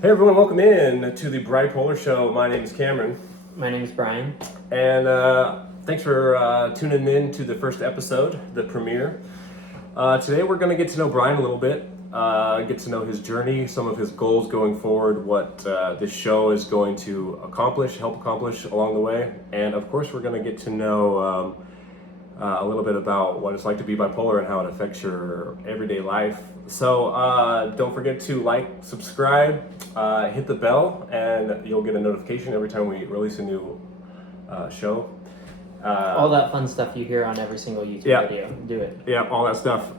Hey everyone, welcome in to the Bipolar Show. My name is Cameron, My name is Brian. and thanks for tuning in to the first episode, the premiere. Today we're going to get to know Brian a little bit, get to know his journey, some of his goals going forward, what this show is going to help accomplish along the way, and of course we're going to get to know a little bit about what it's like to be bipolar and how it affects your everyday life. So don't forget to like, subscribe, hit the bell, and you'll get a notification every time we release a new show. All that fun stuff you hear on every single YouTube video. Do it. Yeah, all that stuff.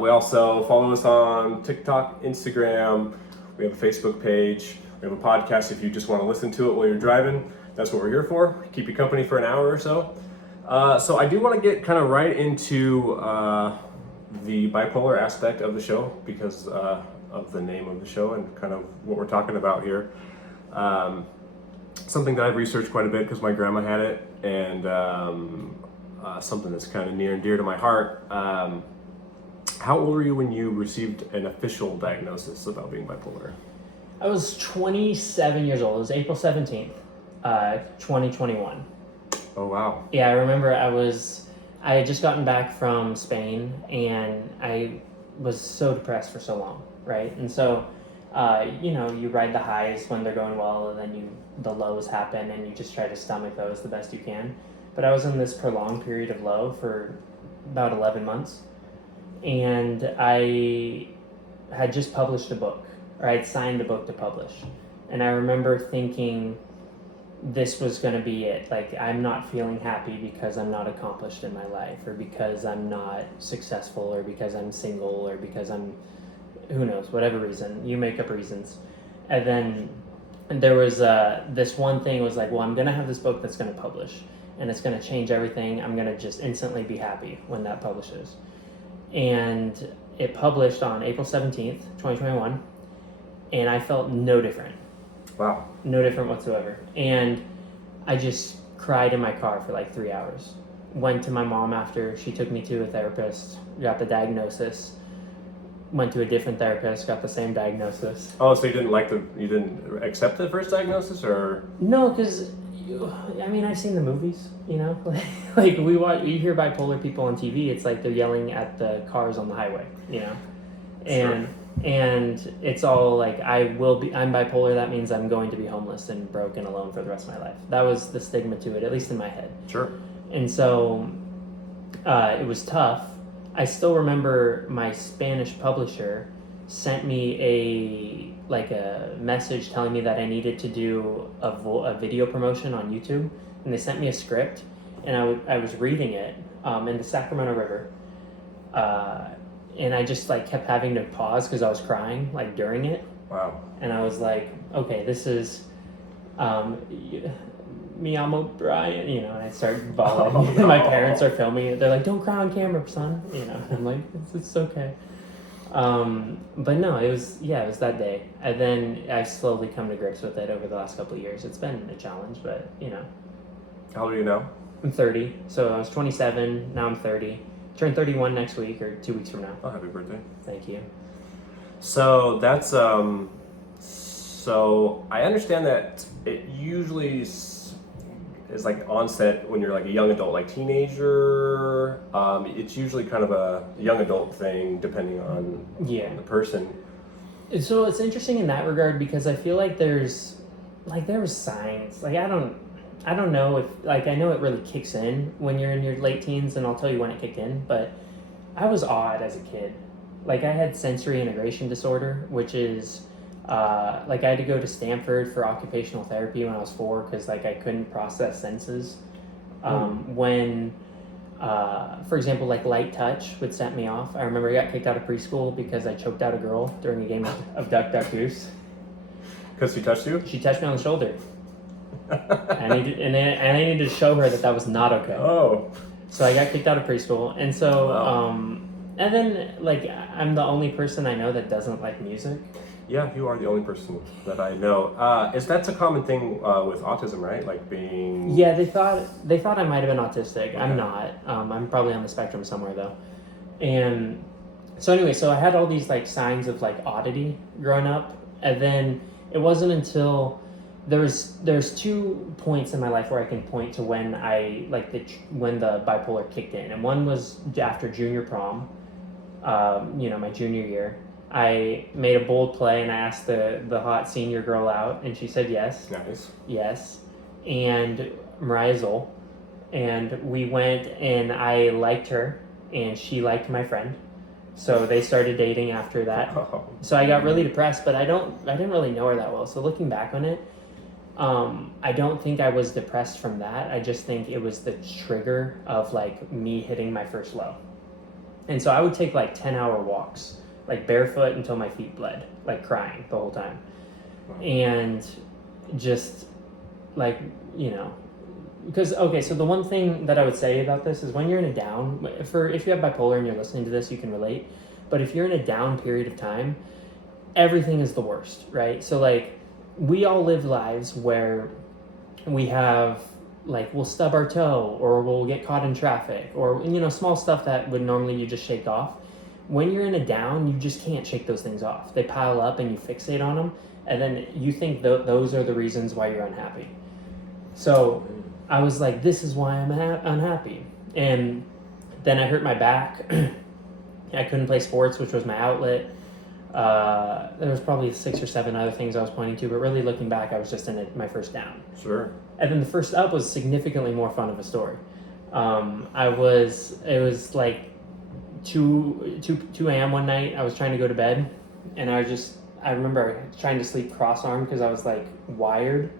We also follow us on TikTok, Instagram. We have a Facebook page. We have a podcast if you just want to listen to it while you're driving. That's what we're here for. Keep you company for an hour or so. So I do want to get kind of right into the bipolar aspect of the show because of the name of the show and kind of what we're talking about here. Something that I've researched quite a bit because my grandma had it, and something that's kind of near and dear to my heart. How old were you when you received an official diagnosis about being bipolar? I was 27 years old. It was April 17th, 2021. Oh, wow. Yeah, I remember I had just gotten back from Spain and I was so depressed for so long, right? And so, you ride the highs when they're going well and then the lows happen and you just try to stomach those the best you can. But I was in this prolonged period of low for about 11 months. And I had just published a book, or I'd signed a book to publish. And I remember thinking, this was going to be it. Like, I'm not feeling happy because I'm not accomplished in my life, or because I'm not successful, or because I'm single, or because I'm, who knows, whatever reason. You make up reasons. And then there was this one thing was like, well, I'm going to have this book that's going to publish, and it's going to change everything. I'm going to just instantly be happy when that publishes. And it published on April 17th, 2021, and I felt no different. Wow. No different whatsoever. And I just cried in my car for like 3 hours. Went to my mom after. She took me to a therapist, got the diagnosis. Went to a different therapist, got the same diagnosis. Oh, so you didn't accept the first diagnosis, or? No, because, I've seen the movies, like you hear bipolar people on TV, it's like they're yelling at the cars on the highway, And Sure. And it's all like, I'm bipolar, that means I'm going to be homeless and broke and alone for the rest of my life. That was the stigma to it, at least in my head. Sure. And so it was tough. I still remember my Spanish publisher sent me a message telling me that I needed to do a video promotion on YouTube. And they sent me a script, and I was reading it in the Sacramento River. And I just kept having to pause because I was crying during it. Wow. And I was like, okay, this is me amo Brian, and I started bawling. Oh, no. My parents are filming it. They're like, don't cry on camera, son. I'm like, it's okay. But no, it was that day. And then I've slowly come to grips with it over the last couple of years. It's been a challenge, but How old are you now? I'm 30. So I was 27, now I'm 30. Turn 31 next week, or 2 weeks from now. Oh, happy birthday. Thank you. So that's so I understand that it usually is like onset when you're like a young adult, like teenager. It's usually kind of a young adult thing depending on the person. So it's interesting in that regard because I feel like there was signs. I don't know if, I know it really kicks in when you're in your late teens, and I'll tell you when it kicked in, but I was odd as a kid. I had sensory integration disorder, which is, I had to go to Stanford for occupational therapy when I was 4 because, I couldn't process senses. When, for example, light touch would set me off. I remember I got kicked out of preschool because I choked out a girl during a game of Duck, Duck, Goose. Because she touched you? She touched me on the shoulder. I needed to show her that was not okay. Oh. So I got kicked out of preschool, and so Wow. and then I'm the only person I know that doesn't like music. Yeah, you are the only person that I know. That's a common thing with autism, right? Being. Yeah, they thought I might have been autistic. Okay. I'm not. I'm probably on the spectrum somewhere though. And so anyway, so I had all these signs of oddity growing up, and then it wasn't until there's 2 points in my life where I can point to when when the bipolar kicked in, and one was after junior prom, my junior year. I made a bold play and I asked the hot senior girl out, and she said yes. Nice. Yes, and Mariah Zoll, and we went and I liked her, and she liked my friend, so they started dating after that. Oh. So I got really depressed, but I didn't really know her that well. So looking back on it, I don't think I was depressed from that. I just think it was the trigger of like me hitting my first low. And so I would take like 10-hour walks, like barefoot until my feet bled, like crying the whole time. And just like, because, okay, so the one thing that I would say about this is when you're in a down, if you have bipolar and you're listening to this, you can relate. But if you're in a down period of time, everything is the worst, right? So like, we all live lives where we have, like, we'll stub our toe or we'll get caught in traffic or, small stuff that would normally you just shake off. When you're in a down, you just can't shake those things off. They pile up and you fixate on them, and then you think those are the reasons why you're unhappy. So I was like, this is why I'm unhappy. And then I hurt my back. I couldn't play sports, which was my outlet. There was probably 6 or 7 other things I was pointing to, but really looking back, I was just in my first down. Sure. And then the first up was significantly more fun of a story. It was like 2 a.m. one night. I was trying to go to bed, and I remember trying to sleep cross-armed because I was like wired.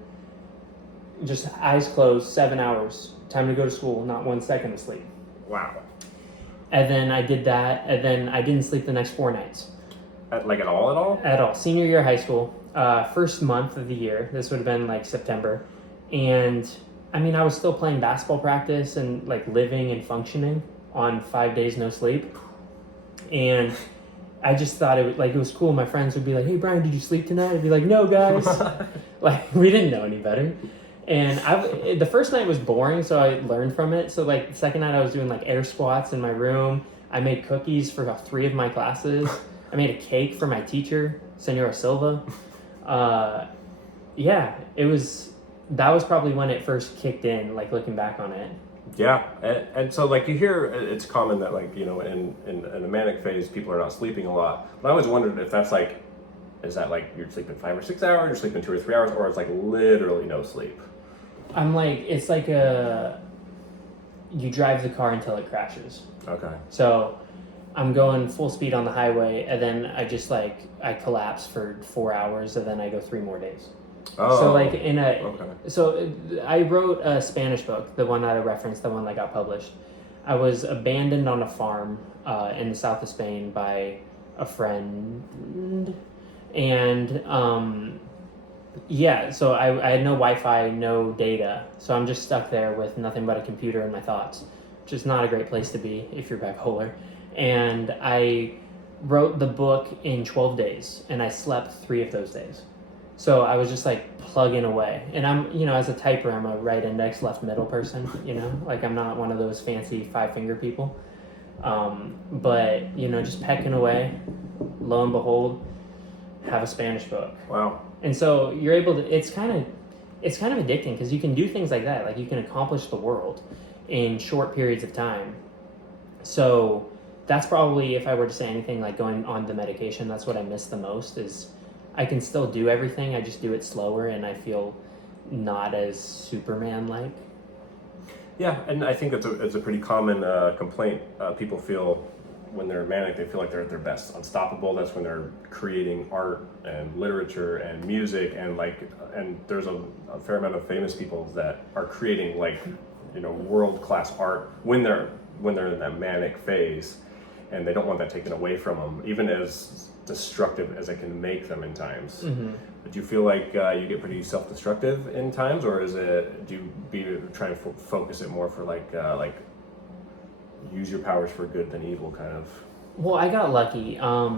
Just eyes closed, 7 hours, time to go to school, not 1 second of sleep. Wow. And then I did that, and then I didn't sleep the next 4 nights. At all? At all. Senior year of high school, first month of the year. This would have been like September. And I mean, I was still playing basketball practice and like living and functioning on 5 days no sleep. And I just thought it was cool. My friends would be like, "Hey Brian, did you sleep tonight?" I'd be like, "No, guys." Like, we didn't know any better. And the first night was boring, so I learned from it. So like the second night I was doing like air squats in my room. I made cookies for 3 of my classes. I made a cake for my teacher, Senora Silva. That was probably when it first kicked in, like looking back on it. Yeah, and so like you hear, it's common that like, in a manic phase, people are not sleeping a lot. But I always wondered if that's like, is that like you're sleeping 5 or 6 hours, you're sleeping 2 or 3 hours, or it's like literally no sleep? I'm like, it's like you drive the car until it crashes. Okay. So I'm going full speed on the highway, and then I collapse for 4 hours, and then I go 3 more days. Oh. So like Okay. I wrote a Spanish book, the one that I referenced, the one that got published. I was abandoned on a farm in the south of Spain by a friend, and so I had no Wi-Fi, no data, so I'm just stuck there with nothing but a computer and my thoughts, which is not a great place to be if you're bipolar. And I wrote the book in 12 days, and I slept 3 of those days. So I was just like plugging away. And I'm, as a typer, I'm a right index, left middle person, like I'm not one of those fancy 5-finger people. But, just pecking away, lo and behold, have a Spanish book. Wow. And so you're able to, it's kind of addicting because you can do things like that. Like you can accomplish the world in short periods of time. So that's probably, if I were to say anything like going on the medication, that's what I miss the most is I can still do everything. I just do it slower and I feel not as Superman-like. Yeah, and I think it's a pretty common complaint. People feel when they're manic, they feel like they're at their best, unstoppable. That's when they're creating art and literature and music and there's a fair amount of famous people that are creating world-class art when they're in that manic phase, and they don't want that taken away from them, even as destructive as it can make them in times. Mm-hmm. Do you feel like you get pretty self-destructive in times, or do you try and focus it more for like use your powers for good than evil kind of? Well, I got lucky. I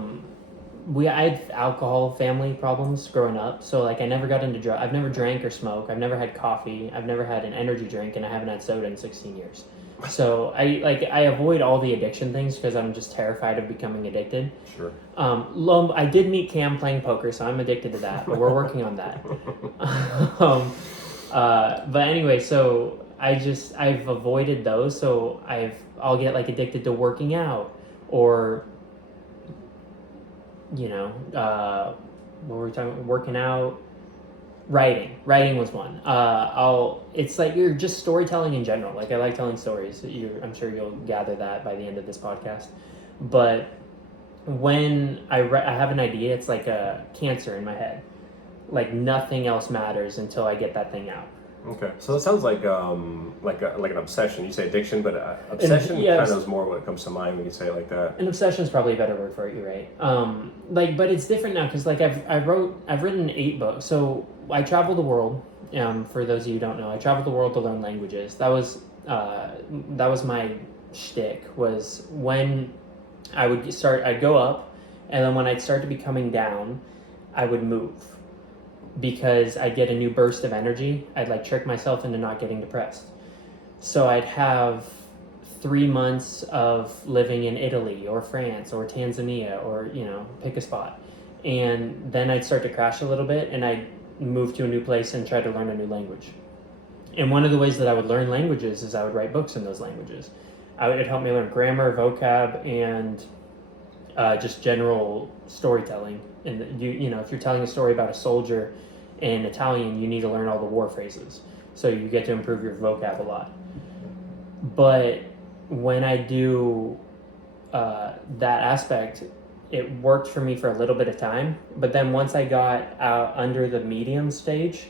had alcohol family problems growing up, so like I never got into I've never drank or smoked. I've never had coffee. I've never had an energy drink, and I haven't had soda in 16 years. So I avoid all the addiction things because I'm just terrified of becoming addicted. Sure. I did meet Cam playing poker, so I'm addicted to that, but we're working on that. But anyway, so I've avoided those. So I'll get like addicted to working out, or what were we talking? Working out. Writing was one. It's like you're just storytelling in general. Like I like telling stories. I'm sure you'll gather that by the end of this podcast. But when I have an idea, it's like a cancer in my head. Like nothing else matters until I get that thing out. Okay, so it sounds like an obsession. You say addiction, but obsession kind of is more what comes to mind when you say it like that. An obsession is probably a better word for it. You're right. But it's different now because like I've written 8 books. So I travel the world. For those of you who don't know, I traveled the world to learn languages. That was my shtick. Was when I'd go up, and then when I'd start to be coming down, I would move. Because I'd get a new burst of energy, I'd like trick myself into not getting depressed. So I'd have 3 months of living in Italy or France or Tanzania or, pick a spot. And then I'd start to crash a little bit and I'd move to a new place and try to learn a new language. And one of the ways that I would learn languages is I would write books in those languages. It'd help me learn grammar, vocab, and just general storytelling. And if you're telling a story about a soldier in Italian, you need to learn all the war phrases. So you get to improve your vocab a lot. But when I do that aspect, it worked for me for a little bit of time. But then once I got out under the medium stage,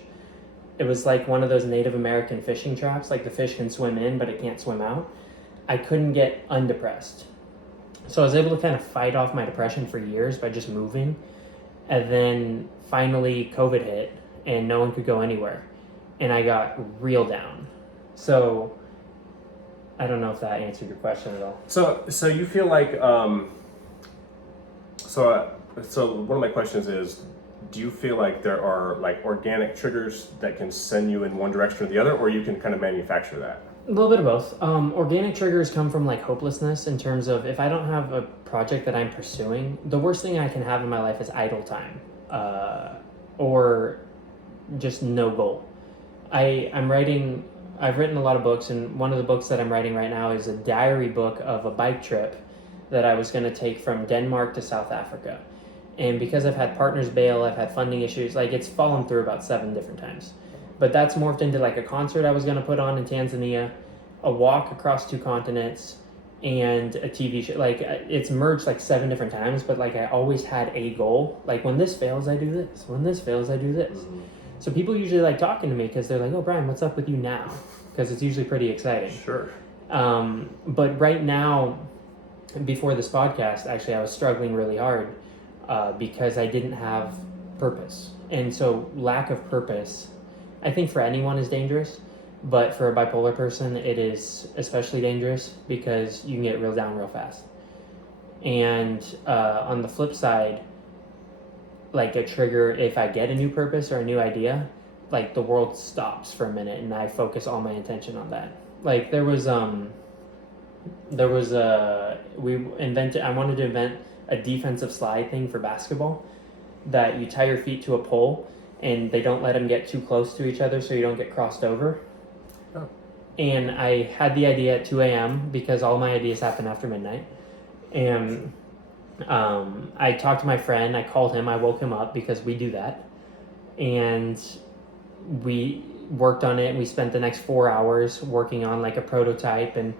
it was like one of those Native American fishing traps. Like the fish can swim in, but it can't swim out. I couldn't get undepressed. So I was able to kind of fight off my depression for years by just moving. And then finally COVID hit and no one could go anywhere. And I got real down. So I don't know if that answered your question at all. So you feel like, so one of my questions is, do you feel like there are like organic triggers that can send you in one direction or the other, or you can kind of manufacture that? A little bit of both. Organic triggers come from like hopelessness in terms of if I don't have a project that I'm pursuing, the worst thing I can have in my life is idle time, or just no goal. I've written a lot of books, and one of the books that I'm writing right now is a diary book of a bike trip that I was going to take from Denmark to South Africa. And because I've had partners bail, I've had funding issues, like it's fallen through about 7 different times. But that's morphed into like a concert I was going to put on in Tanzania, a walk across 2 continents, and a TV show. Like it's merged like 7 different times, but like I always had a goal. Like when this fails, I do this. When this fails, I do this. Mm-hmm. So people usually like talking to me because they're like, "Oh, Brian, what's up with you now?" Because it's usually pretty exciting. Sure. But right now, before this podcast, actually, I was struggling really hard because I didn't have purpose. And so lack of purpose, I think for anyone is dangerous, but for a bipolar person, it is especially dangerous because you can get real down real fast. And on the flip side, like a trigger, if I get a new purpose or a new idea, like the world stops for a minute and I focus all my attention on that. Like I wanted to invent a defensive slide thing for basketball that you tie your feet to a pole and they don't let them get too close to each other so you don't get crossed over. Oh. And I had the idea at 2 a.m. because all my ideas happen after midnight. And I talked to my friend, I called him, I woke him up because we do that. And we worked on it. We spent the next 4 hours working on like a prototype, and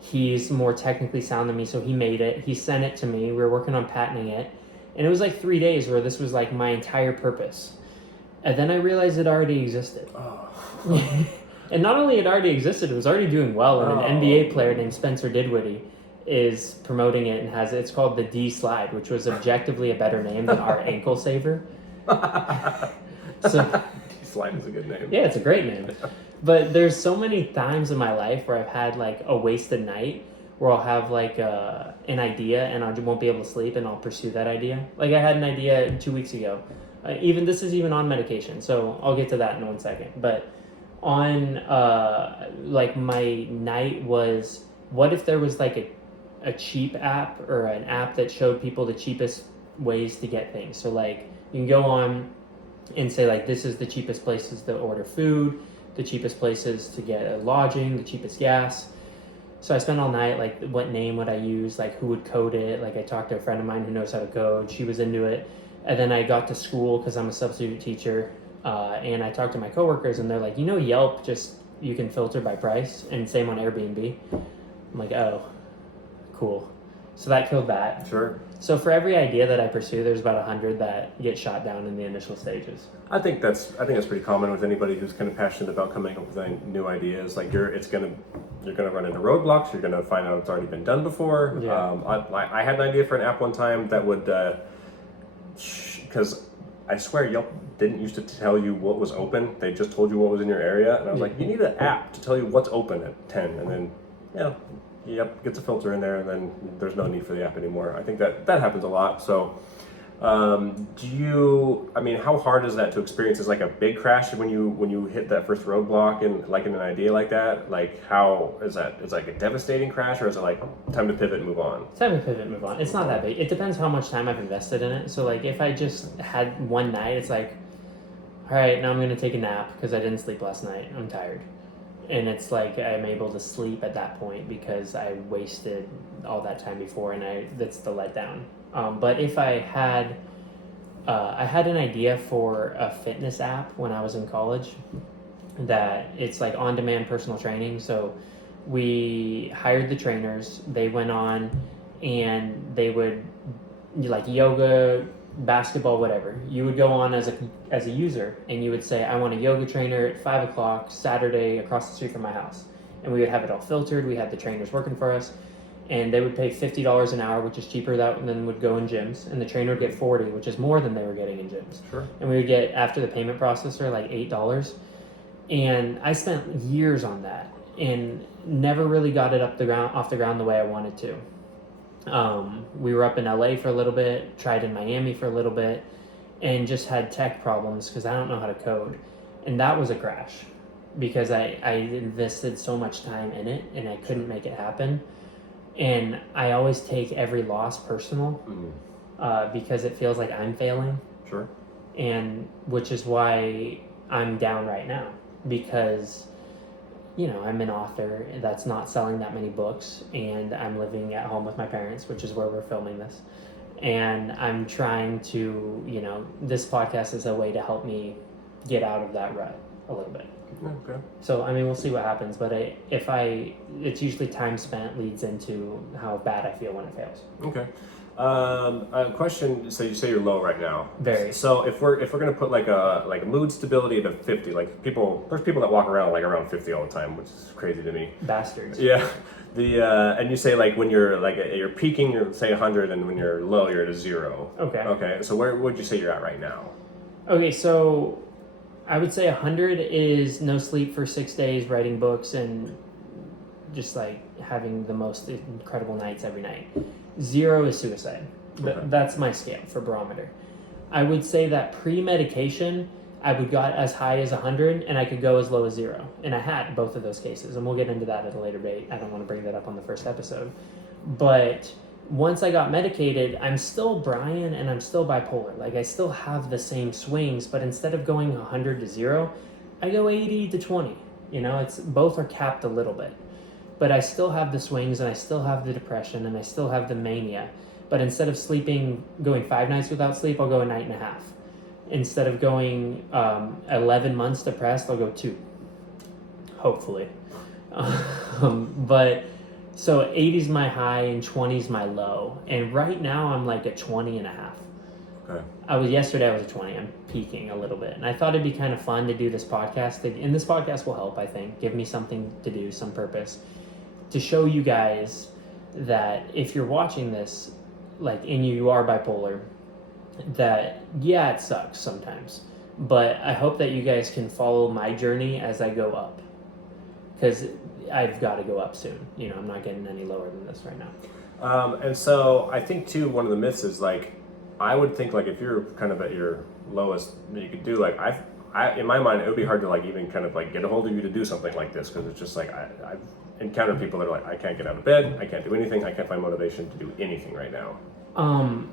he's more technically sound than me, so he made it. He sent it to me. We were working on patenting it. And it was like 3 days where this was like my entire purpose. And then I realized it already existed. Oh. And not only it already existed, it was already doing well. And an NBA player named Spencer Dinwiddie is promoting it and has it. It's called the D Slide, which was objectively a better name than our ankle saver. So D Slide is a good name. yeah, it's a great name. But there's so many times in my life where I've had like a wasted night where I'll have like an idea and I won't be able to sleep and I'll pursue that idea. Like I had an idea 2 weeks ago. This is even on medication, so I'll get to that in 1 second. But on like my night was, what if there was like a cheap app or an app that showed people the cheapest ways to get things. So like you can go on and say like, this is the cheapest places to order food, the cheapest places to get a lodging, the cheapest gas. So I spent all night like, what name would I use, like who would code it. Like I talked to a friend of mine who knows how to code, she was into it. And then I got to school because I'm a substitute teacher, and I talked to my coworkers and they're like, Yelp, just you can filter by price, and same on Airbnb. I'm like, oh, cool. So that killed that. Sure. So for every idea that I pursue, there's about 100 that get shot down in the initial stages. I think that's pretty common with anybody who's kind of passionate about coming up with new ideas. Like you're gonna run into roadblocks. You're gonna find out it's already been done before. Yeah. I had an idea for an app one time that would, because I swear Yelp didn't used to tell you what was open. They just told you what was in your area, and I was like, you need an app to tell you what's open at 10, and then Yep, gets a filter in there, and then there's no need for the app anymore. I think that happens a lot. So, how hard is that to experience? Is like a big crash when you hit that first roadblock and like in an idea like that? Like how is that? Is it like a devastating crash, or is it like time to pivot and move on? Time to pivot and move on. It's not that big. It depends how much time I've invested in it. So like if I just had one night, it's like, all right, now I'm going to take a nap because I didn't sleep last night. I'm tired. And it's like I'm able to sleep at that point because I wasted all that time before, and that's the letdown. But if I had an idea for a fitness app when I was in college, that it's like on-demand personal training. So we hired the trainers. They went on, and they would like yoga, basketball, whatever. You would go on as a user, and you would say, I want a yoga trainer at 5:00 Saturday across the street from my house, and we would have it all filtered. We had the trainers working for us, and they would pay $50 an hour, which is cheaper than would go in gyms, and the trainer would get $40, which is more than they were getting in gyms. Sure. And we would get, after the payment processor, like $8. And I spent years on that and never really got it off the ground the way I wanted to. We were up in LA for a little bit, tried in Miami for a little bit, and just had tech problems because I don't know how to code. And that was a crash because I invested so much time in it and I couldn't make it happen. And I always take every loss personal because it feels like I'm failing. Sure. And which is why I'm down right now, because I'm an author that's not selling that many books, and I'm living at home with my parents, which is where we're filming this. And I'm trying to, this podcast is a way to help me get out of that rut a little bit. Okay. So, we'll see what happens, but it's usually time spent leads into how bad I feel when it fails. Okay. A question. So you say you're low right now. Very. So if we're gonna put like a mood stability to 50, like there's people that walk around like around 50 all the time, which is crazy to me. Bastards. Yeah. And you say like when you're like you're peaking, you're say 100, and when you're low, you're at a 0. Okay. Okay. So where would you say you're at right now? Okay, so I would say 100 is no sleep for 6 days, writing books, and just like having the most incredible nights every night. 0 is suicide. Okay. That's my scale for barometer. I would say that pre-medication, I would got as high as 100, and I could go as low as 0. And I had both of those cases, and we'll get into that at a later date. I don't want to bring that up on the first episode. But once I got medicated, I'm still Brian, and I'm still bipolar. Like, I still have the same swings, but instead of going 100 to 0, I go 80 to 20. It's both are capped a little bit. But I still have the swings, and I still have the depression, and I still have the mania. But instead of going 5 nights without sleep, I'll go a night and a half. Instead of going 11 months depressed, I'll go 2. Hopefully. But so 80 is my high and 20 is my low. And right now I'm like a 20 and a half. Okay. Yesterday I was a 20. I'm peaking a little bit. And I thought it'd be kind of fun to do this podcast. And this podcast will help, I think, give me something to do, some purpose, to show you guys that if you're watching this, like, and you are bipolar, that, yeah, it sucks sometimes. But I hope that you guys can follow my journey as I go up. Because I've got to go up soon. I'm not getting any lower than this right now. And so I think too, one of the myths is like, I would think like if you're kind of at your lowest that you could do, like in my mind, it would be hard to like even kind of like get a hold of you to do something like this, because it's just like I've encountered people that are like, I can't get out of bed, I can't do anything, I can't find motivation to do anything right now.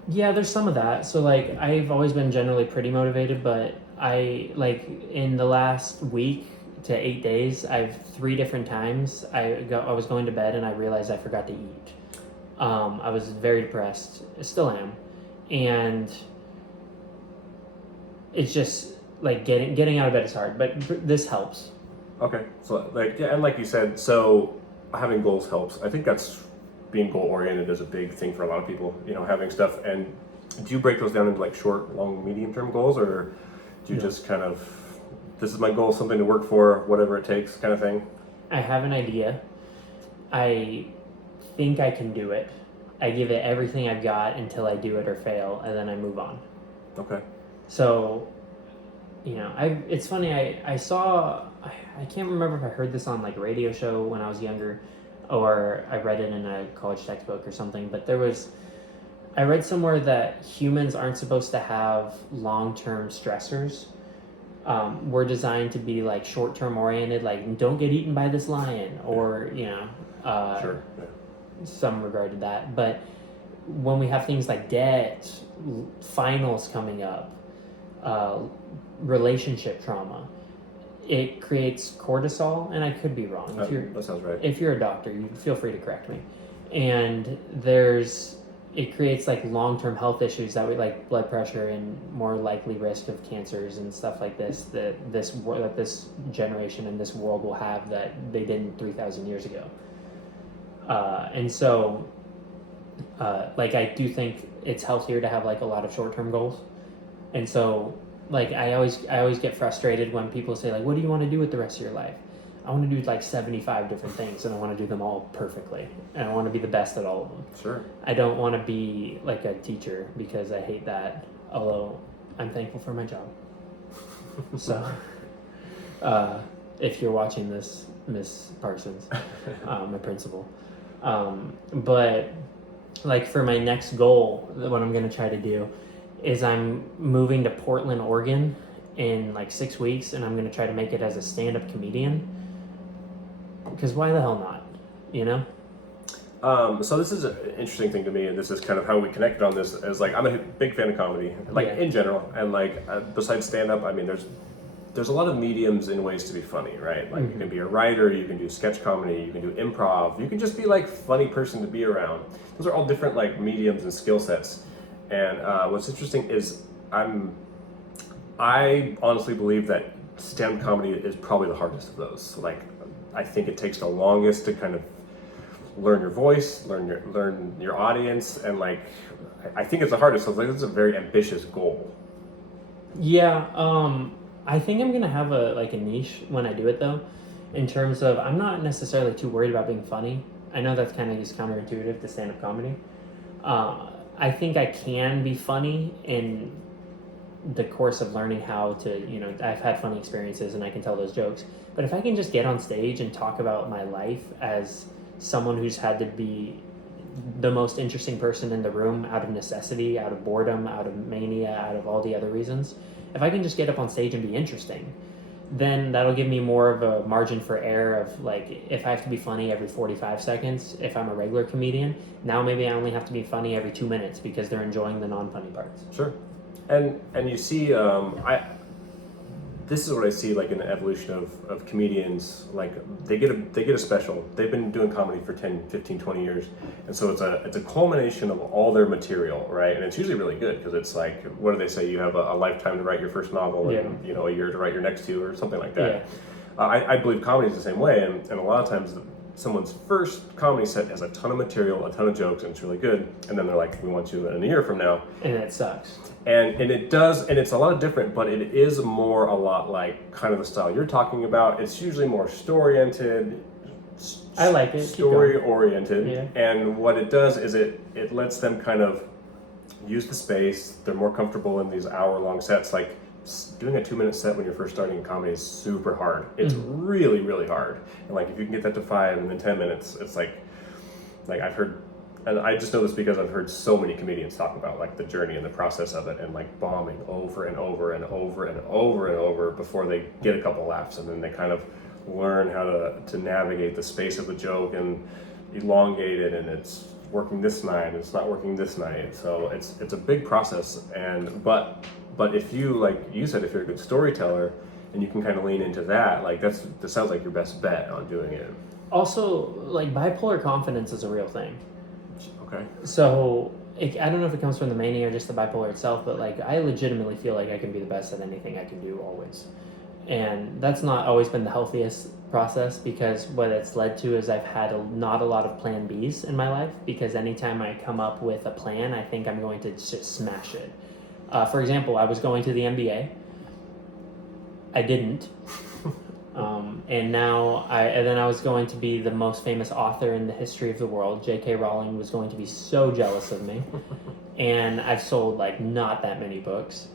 Yeah, there's some of that. So like I've always been generally pretty motivated, but I like in the last week to 8 days, I've 3 different times I was going to bed and I realized I forgot to eat. I was very depressed, I still am, and it's just like getting out of bed is hard, but this helps. Okay, so like, yeah, and like you said, so having goals helps. I think that's being goal oriented is a big thing for a lot of people. You know, having stuff. And do you break those down into like short, long, medium term goals, or do you just kind of, this is my goal, something to work for, whatever it takes, kind of thing? I have an idea. I think I can do it. I give it everything I've got until I do it or fail, and then I move on. Okay. So, you know, it's funny. I saw. I can't remember if I heard this on like a radio show when I was younger, or I read it in a college textbook or something. But I read somewhere that humans aren't supposed to have long-term stressors. We're designed to be like short-term oriented, like don't get eaten by this lion, or you know, Sure. Yeah. some regard to that. But when we have things like debt, finals coming up, relationship trauma, it creates cortisol, and I could be wrong. That sounds right. If you're a doctor, you feel free to correct me. And it creates like long-term health issues that we like blood pressure and more likely risk of cancers and stuff like this that this generation and this world will have that they didn't 3,000 years ago. And so, like I do think it's healthier to have like a lot of short-term goals. And so, like I always get frustrated when people say like, "What do you want to do with the rest of your life?" I want to do like 75 different things, and I want to do them all perfectly, and I want to be the best at all of them. Sure. I don't want to be like a teacher because I hate that. Although I'm thankful for my job. So, if you're watching this, Miss Parsons, my principal, but like for my next goal, what I'm going to try to do is I'm moving to Portland, Oregon in like 6 weeks, and I'm going to try to make it as a stand-up comedian. Because why the hell not, you know? So this is an interesting thing to me, and this is kind of how we connected on this. Is like I'm a big fan of comedy, like in general, and like besides stand-up, I mean, there's a lot of mediums and ways to be funny, right? Like you can be a writer, you can do sketch comedy, you can do improv, you can just be like funny person to be around. Those are all different like mediums and skill sets. And what's interesting is I honestly believe that stand-up comedy is probably the hardest of those. Like, I think it takes the longest to kind of learn your voice, learn your audience, and like, I think it's the hardest. So like, it's a very ambitious goal. Yeah, I think I'm gonna have a niche when I do it though, in terms of I'm not necessarily too worried about being funny. I know that's kind of just counterintuitive to stand-up comedy. I think I can be funny in the course of learning how to, you know, I've had funny experiences and I can tell those jokes. But if I can just get on stage and talk about my life as someone who's had to be the most interesting person in the room out of necessity, out of boredom, out of mania, out of all the other reasons, if I can just get up on stage and be interesting, then that'll give me more of a margin for error of like, if I have to be funny every 45 seconds, if I'm a regular comedian, now maybe I only have to be funny every 2 minutes because they're enjoying the non-funny parts. Sure. And you see, this is what I see like in the evolution of comedians. Like they get a special. They've been doing comedy for 10, 15, 20 years. And so it's a culmination of all their material, right? And it's usually really good because it's like, what do they say? You have a lifetime to write your first novel and, you know, a year to write your next two or something like that. Yeah. I believe comedy is the same way. And a lot of times someone's first comedy set has a ton of material, a ton of jokes, and it's really good. And then they're like, we want you in a year from now. And it sucks. And it does, and it's a lot different, but it is a lot like kind of the style you're talking about. It's usually more story-oriented. I like it. Story-oriented. Yeah. And what it does is it lets them kind of use the space. They're more comfortable in these hour-long sets. Like doing a 2-minute set when you're first starting in comedy is super hard. It's really, really hard. And like if you can get that to 5 and then 10 minutes, it's like I've heard and I just know this because I've heard so many comedians talk about like the journey and the process of it, and like bombing over and over and over and over and over before they get a couple laughs, and then they kind of learn how to navigate the space of the joke and elongate it, and it's working this night and it's not working this night. So it's a big process, and but if you, like you said, if you're a good storyteller and you can kind of lean into that, like that sounds like your best bet on doing it. Also, like bipolar confidence is a real thing. Okay. So I don't know if it comes from the mania or just the bipolar itself, but like I legitimately feel like I can be the best at anything I can do always. And that's not always been the healthiest process, because what it's led to is I've had not a lot of plan Bs in my life, because anytime I come up with a plan, I think I'm going to just smash it. For example, I was going to the NBA. I didn't. And now then I was going to be the most famous author in the history of the world. J.K. Rowling was going to be so jealous of me. And I've sold like not that many books.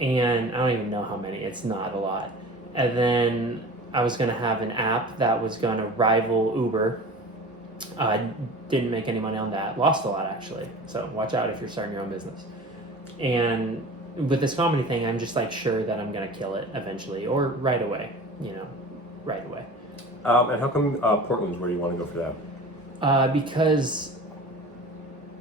And I don't even know how many. It's not a lot. And then I was going to have an app that was going to rival Uber. Didn't make any money on that. Lost a lot, actually. So watch out if you're starting your own business. And with this comedy thing, I'm just like sure that I'm going to kill it eventually, or right away, right away. And how come Portland's where you want to go for that? Because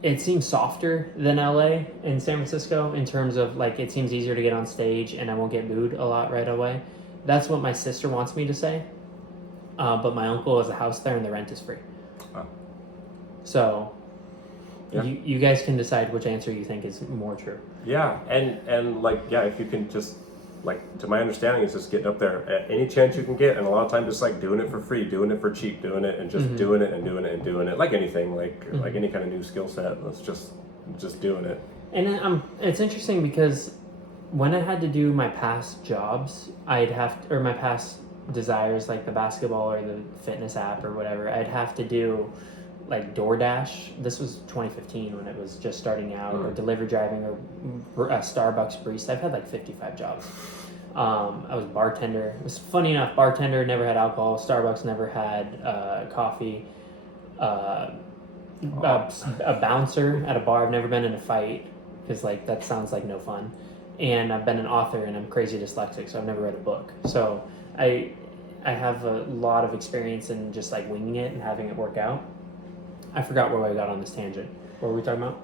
it seems softer than LA and San Francisco in terms of like it seems easier to get on stage and I won't get booed a lot right away. That's what my sister wants me to say. But my uncle has a house there and the rent is free. Oh. So yeah. you guys can decide which answer you think is more true. Yeah, and like, yeah, if you can just, like, to my understanding, it's just getting up there at any chance you can get, and a lot of times just like doing it for free, doing it for cheap, doing it and just doing it and doing it and doing it, like anything, like any kind of new skill set. Let's just doing it. And it's interesting because when I had to do my past jobs, or my past desires, like the basketball or the fitness app or whatever, I'd have to do like DoorDash. This was 2015 when it was just starting out, or delivery driving, or a Starbucks barista. I've had like 55 jobs. I was bartender. It was funny enough, bartender, never had alcohol. Starbucks never had coffee. A bouncer at a bar. I've never been in a fight because like that sounds like no fun. And I've been an author, and I'm crazy dyslexic, so I've never read a book. So I have a lot of experience in just like winging it and having it work out. I forgot where I got on this tangent. What were we talking about?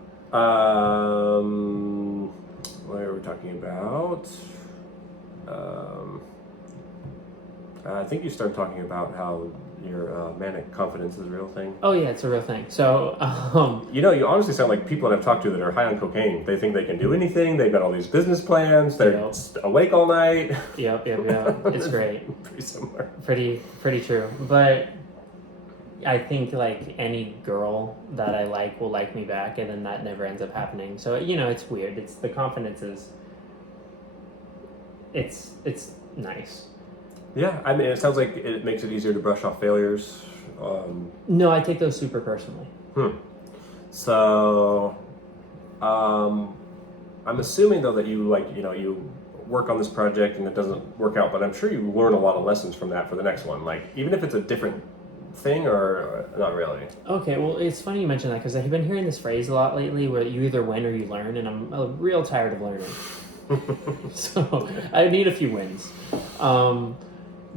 What are we talking about? I think you started talking about how your manic confidence is a real thing. Oh yeah, it's a real thing. So, you honestly sound like people that I've talked to that are high on cocaine. They think they can do anything. They've got all these business plans. They're awake all night. Yep. It's great. Pretty similar. Pretty true. But I think like any girl that I like will like me back, and then that never ends up happening. So it's weird. It's the confidence is. It's nice. Yeah, I mean, it sounds like it makes it easier to brush off failures. No, I take those super personally. So, I'm assuming though that you you work on this project and it doesn't work out, but I'm sure you learn a lot of lessons from that for the next one. Like even if it's a different thing or not really. Okay, well, it's funny you mention that because I've been hearing this phrase a lot lately, where you either win or you learn, and I'm real tired of learning. So I need a few wins.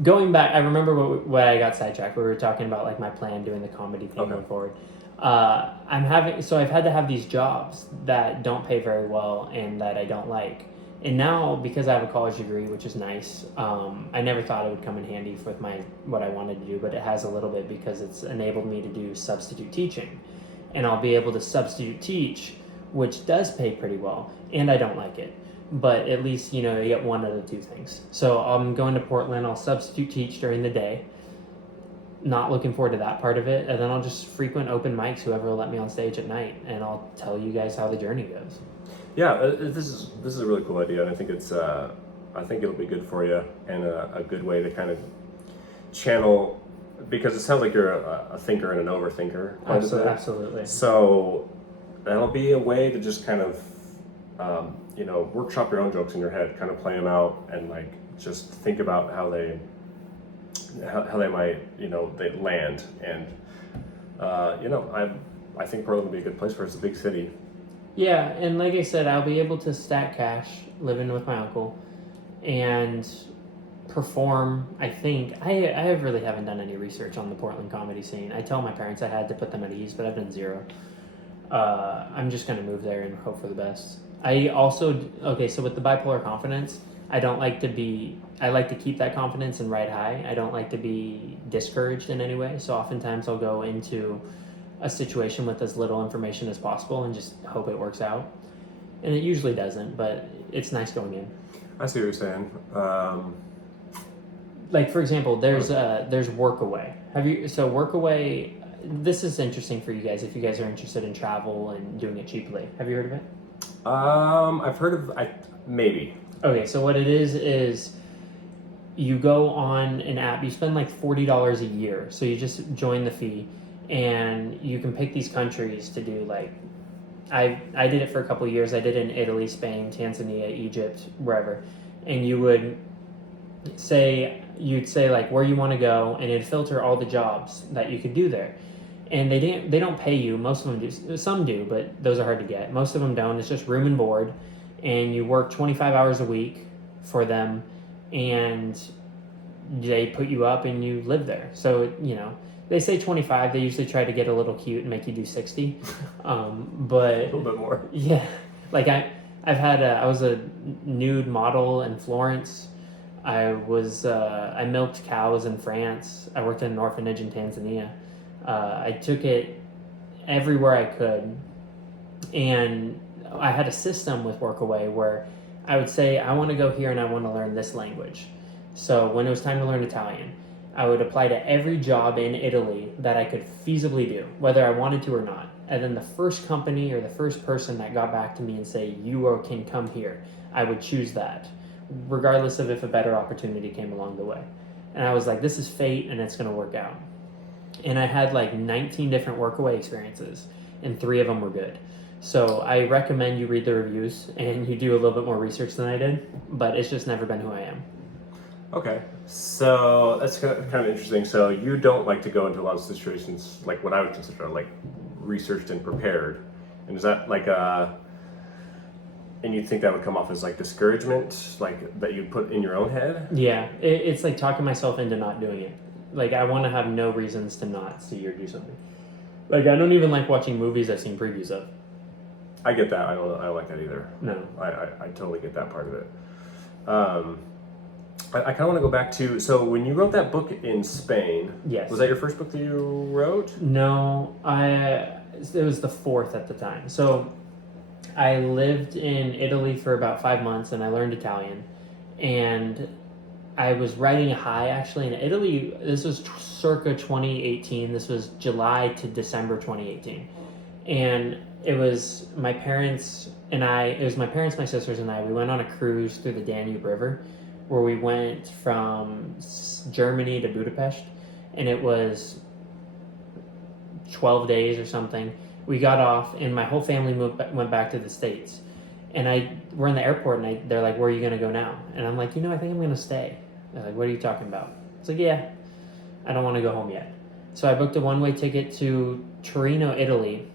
Going back, I remember what I got sidetracked. We were talking about like my plan, doing the comedy thing going forward. I've had to have these jobs that don't pay very well and that I don't like. And now, because I have a college degree, which is nice, I never thought it would come in handy with what I wanted to do, but it has a little bit because it's enabled me to do substitute teaching. And I'll be able to substitute teach, which does pay pretty well, and I don't like it. But at least, you get one of the two things. So I'm going to Portland, I'll substitute teach during the day. Not looking forward to that part of it, and then I'll just frequent open mics, whoever will let me on stage at night, and I'll tell you guys how the journey goes. Yeah, this is a really cool idea, and I think I think it'll be good for you and a good way to kind of channel, because it sounds like you're a thinker and an overthinker. Absolutely. So that'll be a way to just kind of workshop your own jokes in your head, kind of play them out, and like just think about how they might they land. And I think Portland would be a good place for us. It's a big city. Yeah, and like I said, I'll be able to stack cash living with my uncle and perform. I think I really haven't done any research on the Portland comedy scene. I tell my parents I had to put them at ease, but I've done zero. I'm just gonna move there and hope for the best. I also okay. So with the bipolar confidence, I like to keep that confidence and ride high. I don't like to be discouraged in any way. So oftentimes I'll go into a situation with as little information as possible and just hope it works out. And it usually doesn't, but it's nice going in. I see what you're saying. Like for example, there's Workaway. Workaway? This is interesting for you guys if you guys are interested in travel and doing it cheaply. Have you heard of it? I've heard of maybe. Okay, so what it is you go on an app. You spend like $40 a year, so you just join the fee, and you can pick these countries to do. Like, I did it for a couple of years. I did it in Italy, Spain, Tanzania, Egypt, wherever, and you'd say like where you want to go, and it'd filter all the jobs that you could do there. And they don't pay you. Most of them do. Some do, but those are hard to get. Most of them don't. It's just room and board, and you work 25 hours a week for them, and they put you up and you live there. So they say 25. They usually try to get a little cute and make you do 60, but A little bit more. yeah. Like I was a nude model in Florence. I milked cows in France. I worked in an orphanage in Tanzania. I took it everywhere I could, and I had a system with Workaway where I would say, I want to go here and I want to learn this language. So when it was time to learn Italian, I would apply to every job in Italy that I could feasibly do, whether I wanted to or not. And then the first company or the first person that got back to me and say, you can come here, I would choose that, regardless of if a better opportunity came along the way. And I was like, this is fate and it's going to work out. And I had like 19 different Workaway experiences, and 3 of them were good. So I recommend you read the reviews and you do a little bit more research than I did, but it's just never been who I am. Okay, so that's kind of interesting. So you don't like to go into a lot of situations like what I would consider like researched and prepared, and is that like and you think that would come off as like discouragement, like that you put in your own head? Yeah, it's like talking myself into not doing it. Like I want to have no reasons to not see or do something. Like I don't even like watching movies I've seen previews of. I get that. I don't like that either. No. I totally get that part of it. I kind of want to go back to, so when you wrote that book in Spain, Yes. Was that your first book that you wrote? No, it was the 4th at the time. So I lived in Italy for about 5 months and I learned Italian, and I was riding a high actually in Italy. This was circa 2018. This was July to December 2018. And it was my parents, my sisters and I, we went on a cruise through the Danube River where we went from Germany to Budapest, and it was 12 days or something. We got off and my whole family went back to the States. And we're in the airport and they're like, where are you going to go now? And I'm like, I think I'm going to stay. They're like, what are you talking about? It's like, yeah, I don't want to go home yet. So I booked a one-way ticket to Torino, Italy,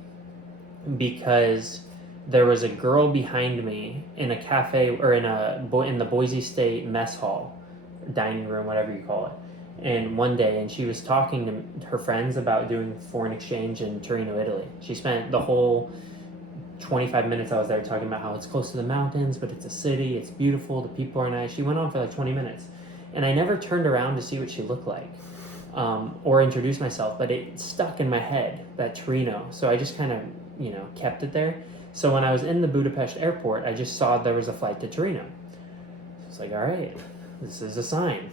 because there was a girl behind me in a cafe or in the Boise State mess hall, dining room, whatever you call it. And one day, and she was talking to her friends about doing foreign exchange in Torino, Italy. She spent the whole 25 minutes I was there talking about how it's close to the mountains, but it's a city, it's beautiful, the people are nice. She went on for like 20 minutes. And I never turned around to see what she looked like or introduce myself, but it stuck in my head, that Torino. So I just kind of, kept it there. So when I was in the Budapest airport, I just saw there was a flight to Torino. It's like, all right, this is a sign.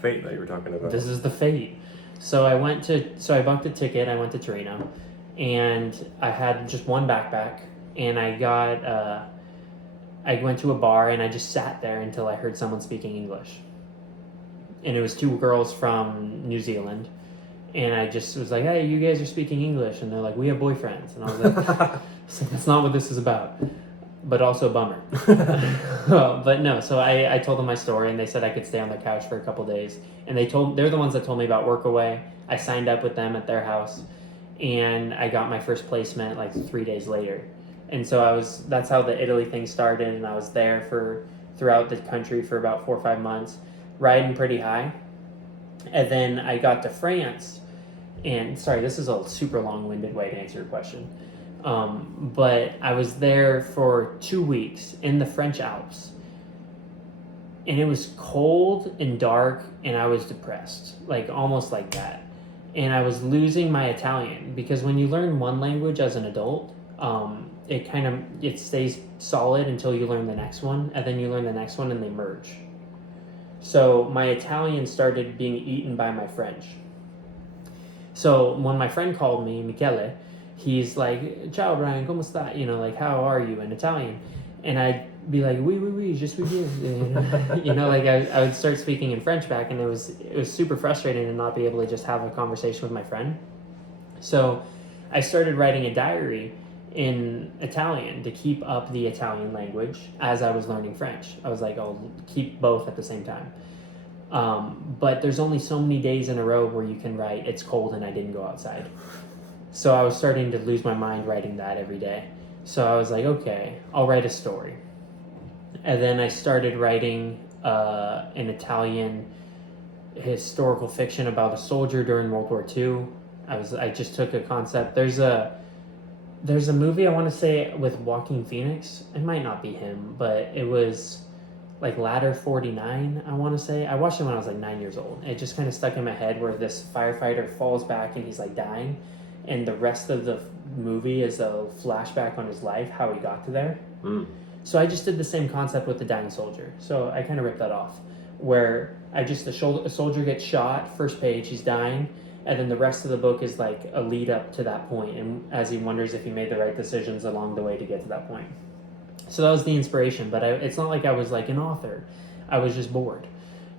Fate that you were talking about. This is the fate. So I booked a ticket, I went to Torino, and I had just one backpack, and I went to a bar and I just sat there until I heard someone speaking English. And it was 2 girls from New Zealand. And I just was like, hey, you guys are speaking English. And they're like, we have boyfriends. And I was like, so that's not what this is about. But also a bummer. But no, so I told them my story, and they said I could stay on their couch for a couple days. And they're the ones that told me about Workaway. I signed up with them at their house. and I got my first placement like 3 days later. And so that's how the Italy thing started, and I was there throughout the country for about 4 or 5 months, riding pretty high. And then I got to France, and sorry, this is a super long-winded way to answer your question. But I was there for 2 weeks in the French Alps, and it was cold and dark, and I was depressed, like almost like that. And I was losing my Italian, because when you learn one language as an adult, it stays solid until you learn the next one, and then you learn the next one, and they merge. So my Italian started being eaten by my French. So when my friend called me, Michele, he's like, "Ciao, Brian, come sta?" Like, "How are you?" in Italian. And I'd be like, "Oui, oui, oui, je suis bien." Like I would start speaking in French back, and it was super frustrating to not be able to just have a conversation with my friend. So I started writing a diary in Italian to keep up the Italian language as I was learning French. I was like, I'll keep both at the same time. But there's only so many days in a row where you can write, "It's cold and I didn't go outside." So I was starting to lose my mind writing that every day. So I was like, okay, I'll write a story. And then I started writing an Italian historical fiction about a soldier during World War II. I just took a concept. There's a movie, I want to say, with Joaquin Phoenix. It might not be him, but it was like Ladder 49, I want to say. I watched it when I was like 9 years old. It just kind of stuck in my head, where this firefighter falls back and he's like dying, and the rest of the movie is a flashback on his life, how he got to there. So I just did the same concept with the dying soldier. So I kind of ripped that off, where a soldier gets shot, first page, he's dying, and then the rest of the book is like a lead up to that point, and as he wonders if he made the right decisions along the way to get to that point. So that was the inspiration, but it's not like I was like an author. I was just bored.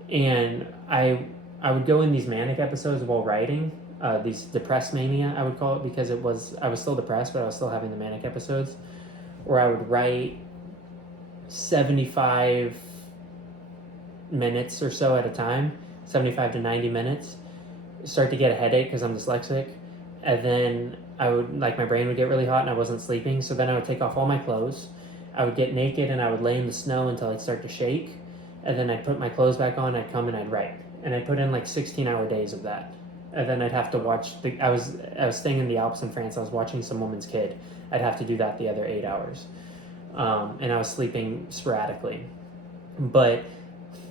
And I would go in these manic episodes while writing, these depressed mania, I would call it, because I was still depressed, but I was still having the manic episodes, where I would write 75 minutes or so at a time, 75 to 90 minutes, start to get a headache because I'm dyslexic, and then my brain would get really hot and I wasn't sleeping, so then I would take off all my clothes, I would get naked and I would lay in the snow until I'd start to shake, and then I'd put my clothes back on, I'd come and I'd write, and I'd put in like 16-hour days of that, and then I'd have to watch I was staying in the Alps in France, I was watching some woman's kid, I'd have to do that the other 8 hours, and I was sleeping sporadically. But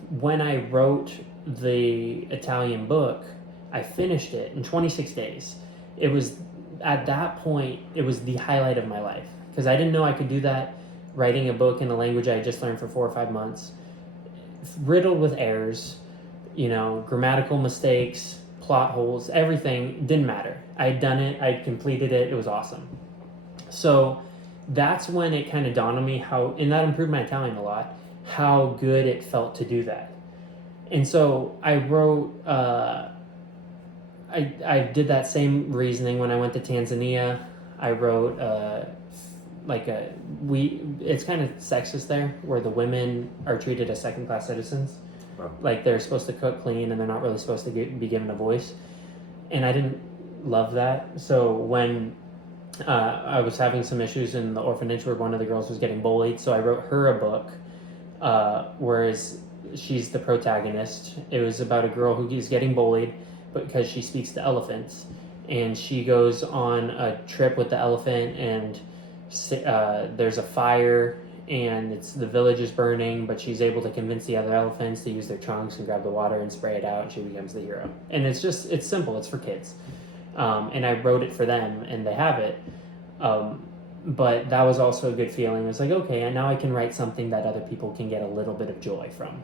when I wrote the Italian book, I finished it in 26 days. It was, at that point, it was the highlight of my life, because I didn't know I could do that, writing a book in a language I had just learned for 4 or 5 months, riddled with errors, grammatical mistakes, plot holes, everything didn't matter. I had done it, I'd completed it, it was awesome. So that's when it kind of dawned on me and that improved my Italian a lot, how good it felt to do that. And so I wrote, I did that same reasoning when I went to Tanzania. I wrote it's kind of sexist there, where the women are treated as second-class citizens. Wow. Like they're supposed to cook, clean, and they're not really supposed to be given a voice. And I didn't love that. So when I was having some issues in the orphanage where one of the girls was getting bullied, so I wrote her a book, whereas she's the protagonist. It was about a girl who is getting bullied because she speaks to elephants, and she goes on a trip with the elephant, and there's a fire, and the village is burning, but she's able to convince the other elephants to use their trunks and grab the water and spray it out, and she becomes the hero. And it's simple, it's for kids. And I wrote it for them, and they have it. But that was also a good feeling. It was like, okay, and now I can write something that other people can get a little bit of joy from.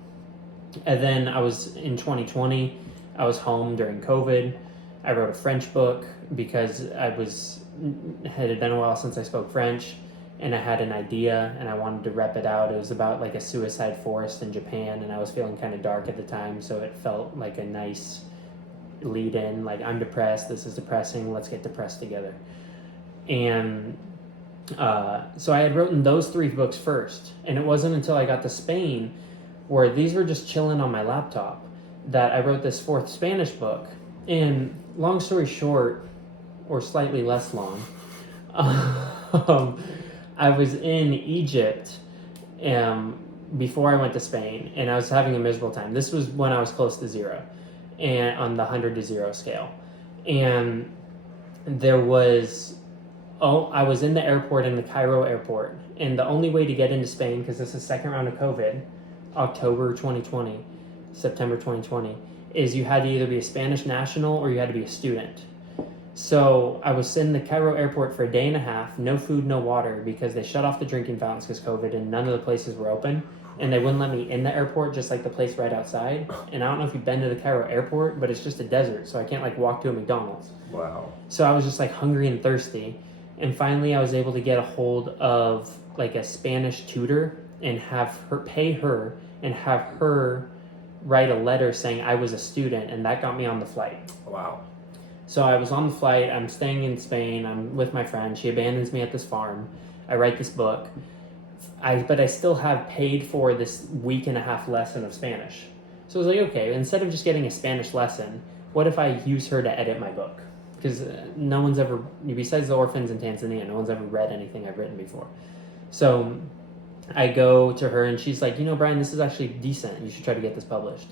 And then in 2020, I was home during COVID. I wrote a French book because it had been a while since I spoke French, and I had an idea and I wanted to rep it out. It was about like a suicide forest in Japan, and I was feeling kind of dark at the time, so it felt like a nice lead in, like, I'm depressed, this is depressing, let's get depressed together. And so I had written those 3 books first, and it wasn't until I got to Spain, where these were just chilling on my laptop, that I wrote this 4th Spanish book. And long story short, or slightly less long. I was in Egypt before I went to Spain, and I was having a miserable time. This was when I was close to zero, and on the 100 to 0 scale. And there was, I was in the airport, in the Cairo airport, and the only way to get into Spain, because this is second round of COVID, October 2020, September 2020, is you had to either be a Spanish national or you had to be a student. So I was in the Cairo airport for a day and a half, no food, no water, because they shut off the drinking fountains because COVID, and none of the places were open. And they wouldn't let me in the airport, just like the place right outside. And I don't know if you've been to the Cairo airport, but it's just a desert, so I can't like walk to a McDonald's. Wow. So I was just like hungry and thirsty. And finally I was able to get a hold of like a Spanish tutor and pay her and have her write a letter saying I was a student, and that got me on the flight. Wow. So I was on the flight, I'm staying in Spain, I'm with my friend, she abandons me at this farm, I write this book, but I still have paid for this week and a half lesson of Spanish. So I was like, okay, instead of just getting a Spanish lesson, what if I use her to edit my book? Because no one's ever, besides the orphans in Tanzania, no one's ever read anything I've written before. So I go to her and she's like, Brian, this is actually decent, you should try to get this published.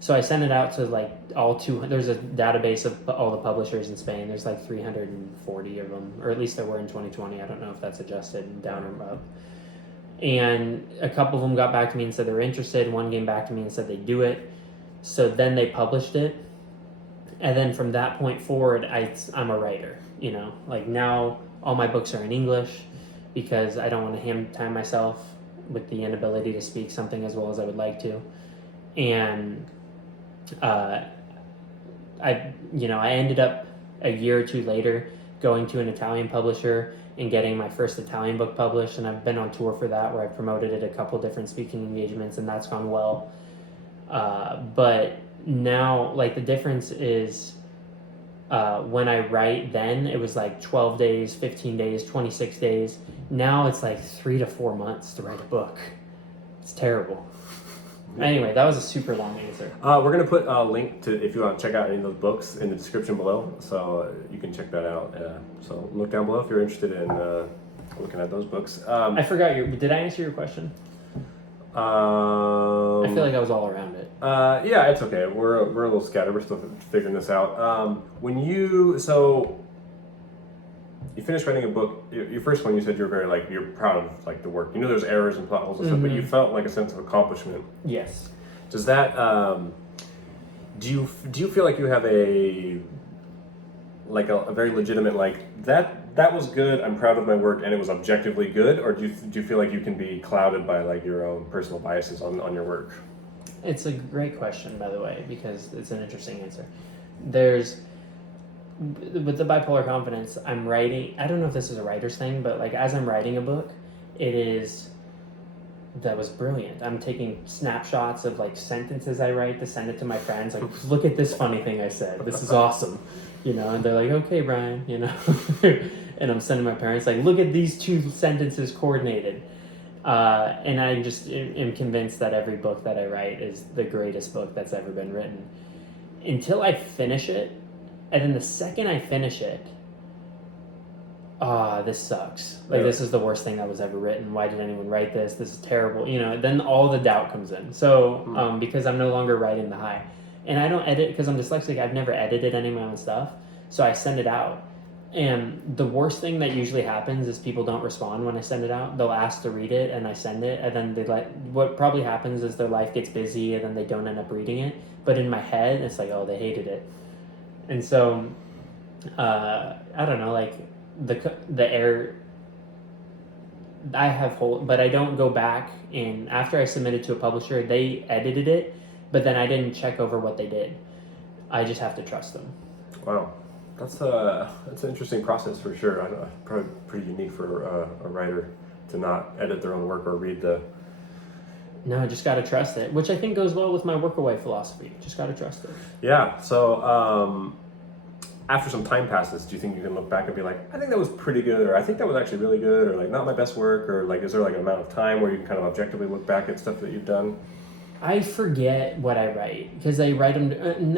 So I sent it out to like all 200, there's a database of all the publishers in Spain. There's like 340 of them, or at least there were in 2020. I don't know if that's adjusted down or up. And a couple of them got back to me and said they were interested. One came back to me and said they'd do it. So then they published it. And then from that point forward, I'm a writer, like now all my books are in English because I don't want to hand-tie myself with the inability to speak something as well as I would like to. And I ended up a year or two later going to an Italian publisher and getting my first Italian book published, and I've been on tour for that where I've promoted it a couple different speaking engagements, and that's gone well. But now, like, the difference is when I write, then it was like 12 days, 15 days, 26 days. Now it's like 3 to 4 months to write a book. It's terrible. Anyway, that was a super long answer. We're going to put a link to, if you want to check out any of those books, in the description below, so you can check that out. So look down below if you're interested in looking at those books. I forgot did I answer your question? I feel like I was all around it. Yeah, it's okay. We're a little scattered. We're still figuring this out. You finished writing a book. Your first one, you said you were very you're proud of the work. There's errors and plot holes and stuff, but you felt like a sense of accomplishment. Yes. Does that? Do you feel like you have a very legitimate that was good, I'm proud of my work, and it was objectively good, or do you feel like you can be clouded by your own personal biases on your work? It's a great question, by the way, because it's an interesting answer. With the bipolar confidence, I'm writing, I don't know if this is a writer's thing, but as I'm writing a book, that was brilliant. I'm taking snapshots of sentences I write to send it to my friends, look at this funny thing I said, this is awesome, and they're like, okay, Brian, and I'm sending my parents look at these 2 sentences coordinated. And I just am convinced that every book that I write is the greatest book that's ever been written. Until I finish it, and then the second I finish it, this sucks. This is the worst thing that was ever written. Why did anyone write this? This is terrible. Then all the doubt comes in. So, because I'm no longer writing the high. And I don't edit, because I'm dyslexic, I've never edited any of my own stuff. So I send it out. And the worst thing that usually happens is people don't respond when I send it out. They'll ask to read it, and I send it, and then what probably happens is their life gets busy, and then they don't end up reading it. But in my head, it's oh, they hated it. And so, I don't know, the error, I have but I don't go back, and after I submitted to a publisher, they edited it, but then I didn't check over what they did. I just have to trust them. Wow. That's an interesting process for sure. I know, probably pretty unique for a writer to not edit their own work or read the... No, just got to trust it, which I think goes well with my workaway philosophy. Just got to trust it. Yeah. So after some time passes, do you think you can look back and be I think that was pretty good, or I think that was actually really good, or not my best work, or is there an amount of time where you can kind of objectively look back at stuff that you've done? I forget what I write because I write them,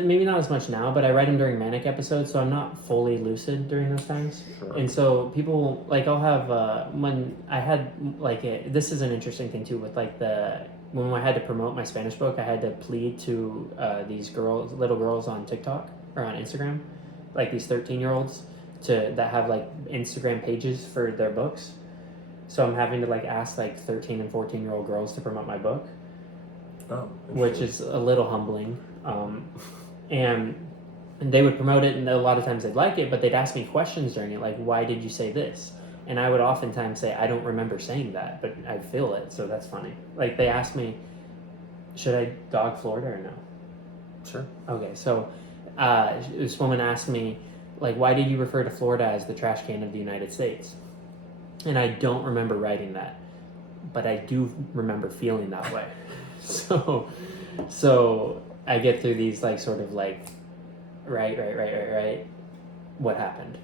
maybe not as much now, but I write them during manic episodes, so I'm not fully lucid during those times. Sure. And so people, like, I'll have, when I had, like, this is an interesting thing too, with like when I had to promote my Spanish book, I had to plead to these little girls on TikTok or on Instagram, like these 13-year-olds that have like Instagram pages for their books. So I'm having to like ask like 13 and 14-year-old girls to promote my book. Oh, which is a little humbling. And they would promote it, and a lot of times they'd like it, but they'd ask me questions during it, like, why did you say this? And I would oftentimes say, I don't remember saying that, but I feel it, so that's funny. Like, they asked me, should I dog Florida or no? Sure. Okay, so this woman asked me, like, why did you refer to Florida as the trash can of the United States? And I don't remember writing that, but I do remember feeling that way. So I get through these like sort of like, right. What happened?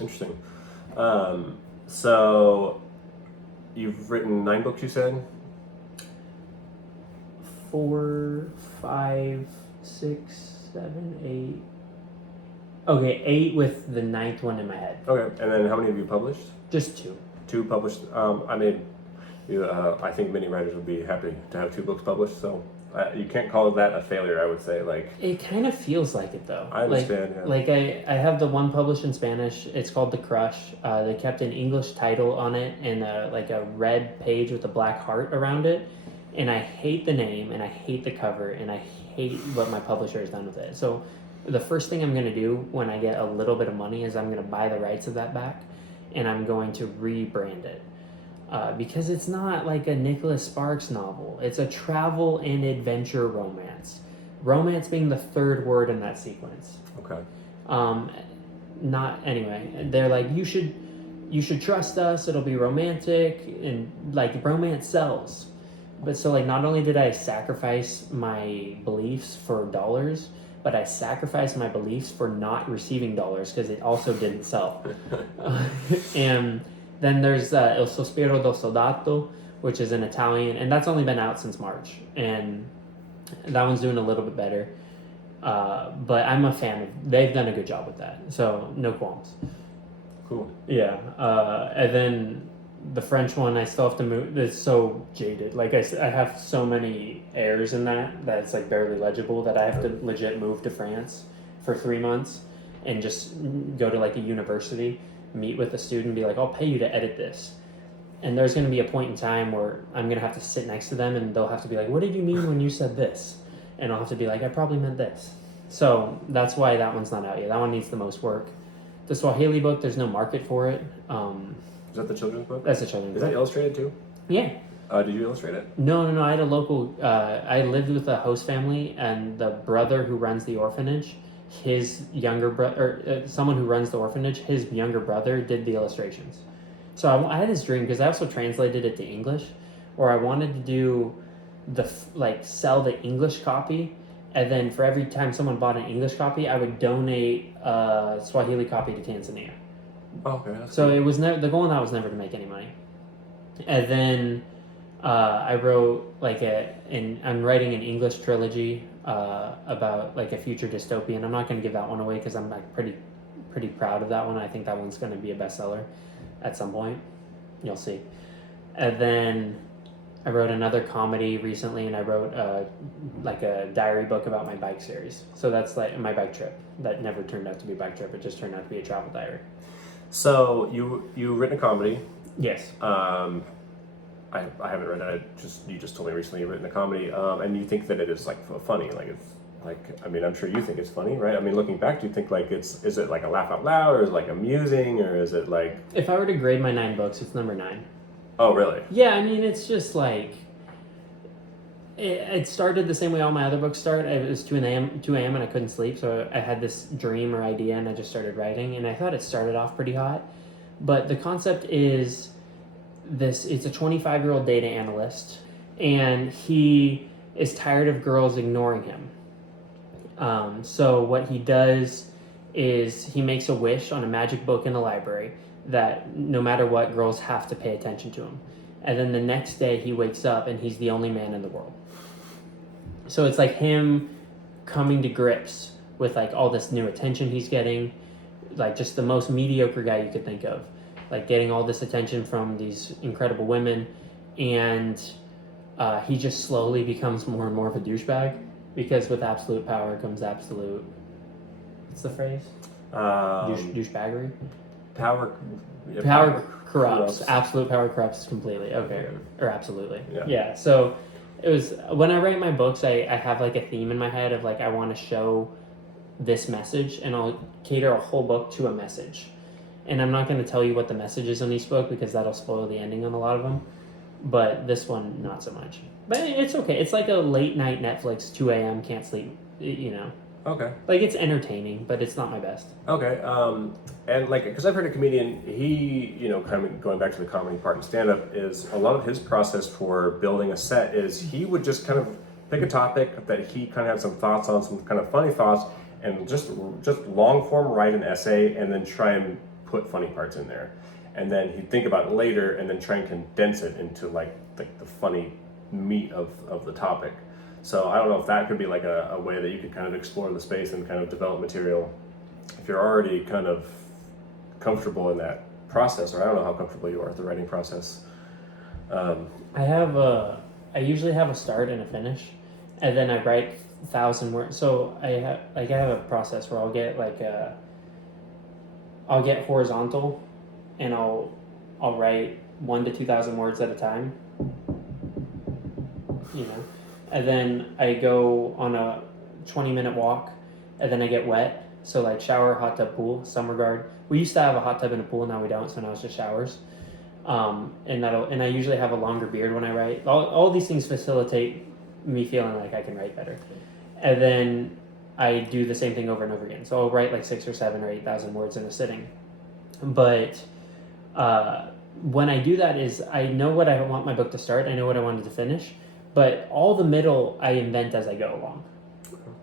Interesting. So you've written 9 books, you said? 4, 5, 6, 7, 8. Okay, 8 with the 9th one in my head. Okay, and then how many have you published? Just 2. 2 published. I think many writers would be happy to have 2 books published, so you can't call that a failure, I would say. Like, it kind of feels like it though. I understand. Like I have the one published in Spanish. It's called The Crush. They kept an English title on it and like a red page with a black heart around it. And I hate the name and I hate the cover and I hate what my publisher has done with it. So the first thing I'm going to do when I get a little bit of money is I'm going to buy the rights of that back and I'm going to rebrand it. Because it's not like a Nicholas Sparks novel. It's a travel and adventure romance. Romance being the 3rd word in that sequence. Okay. Anyway. They're like, you should trust us. It'll be romantic, and like romance sells. But so like, not only did I sacrifice my beliefs for dollars, but I sacrificed my beliefs for not receiving dollars because it also didn't sell. And then there's Il Sospiro del Soldato, which is an Italian, and that's only been out since March. And that one's doing a little bit better. But I'm a fan of, they've done a good job with that. So no qualms. Cool. Yeah. And then the French one, I still have to move. It's so jaded. Like I have so many errors in that it's like barely legible that I have to legit move to France for 3 months and just go to like a university, meet with a student, be like, I'll pay you to edit this. And there's going to be a point in time where I'm going to have to sit next to them and they'll have to be like, what did you mean when you said this? And I'll have to be like, I probably meant this. So that's why that one's not out yet. That one needs the most work. The Swahili book, there's no market for it. Is that the children's book? That's a children's book. Is that illustrated too? Yeah. Did you illustrate it? No. I had a local, I lived with a host family, and the brother who runs the orphanage, his younger brother, someone who runs the orphanage, his younger brother did the illustrations. So I had this dream, because I also translated it to English, where I wanted to do sell the English copy, and then for every time someone bought an English copy, I would donate a Swahili copy to Tanzania. Oh, okay. So it was the goal in that was never to make any money. And then I wrote I'm writing an English trilogy about like a future dystopian. I'm not going to give that one away because I'm like pretty proud of that one. I think that one's going to be a bestseller at some point. You'll see. And then I wrote another comedy recently, and I wrote a diary book about my bike series. So that's like my bike trip that never turned out to be a bike trip. It just turned out to be a travel diary. So you've written a comedy. Yes. I haven't read it. You just told me recently you've written a comedy, and you think that it is like funny, like it's like, I mean, I'm sure you think it's funny, right? I mean, looking back, do you think like is it like a laugh out loud, or is it like amusing, or is it like? If I were to grade my 9 books, it's number 9. Oh, really? Yeah, I mean, it's just like it started the same way all my other books start. It was 2 a.m. and I couldn't sleep, so I had this dream or idea, and I just started writing, and I thought it started off pretty hot. But the concept is it's a 25-year-old data analyst, and he is tired of girls ignoring him. So what he does is he makes a wish on a magic book in the library that no matter what, girls have to pay attention to him. And then the next day he wakes up and he's the only man in the world. So it's like him coming to grips with like all this new attention he's getting, like just the most mediocre guy you could think of, like getting all this attention from these incredible women, and he just slowly becomes more and more of a douchebag, because with absolute power comes absolute, what's the phrase? Douchebaggery? Power. Yeah, Power corrupts. Absolute power corrupts completely. Okay. Or absolutely. Yeah. So it was, when I write my books, I have like a theme in my head of like, I want to show this message, and I'll cater a whole book to a message. And I'm not going to tell you what the message is on each book, because that'll spoil the ending on a lot of them. But this one, not so much. But it's okay. It's like a late night Netflix, 2 a.m., can't sleep, you know. Okay. Like, it's entertaining, but it's not my best. Okay. And like, because I've heard a comedian, he, you know, kind of going back to the comedy part in stand-up, is a lot of his process for building a set is he would just kind of pick a topic that he kind of had some thoughts on, some kind of funny thoughts, and just long form write an essay, and then try and put funny parts in there. And then he'd think about it later, and then try and condense it into like the funny meat of the topic. So I don't know if that could be like a way that you could kind of explore the space and kind of develop material if you're already kind of comfortable in that process, or I don't know how comfortable you are with the writing process. I usually have a start and a finish, and then I write 1,000 words. So I have a process where I'll get horizontal, and I'll write 1,000 to 2,000 words at a time, you know, and then I go on a 20-minute walk, and then I get wet. So like shower, hot tub, pool, summer guard. We used to have a hot tub and a pool, now we don't, so now it's just showers. And I usually have a longer beard when I write. All these things facilitate me feeling like I can write better. And then I do the same thing over and over again. So I'll write like 6 or 7 or 8,000 words in a sitting. But when I do that is I know what I want my book to start. I know what I wanted to finish. But all the middle I invent as I go along.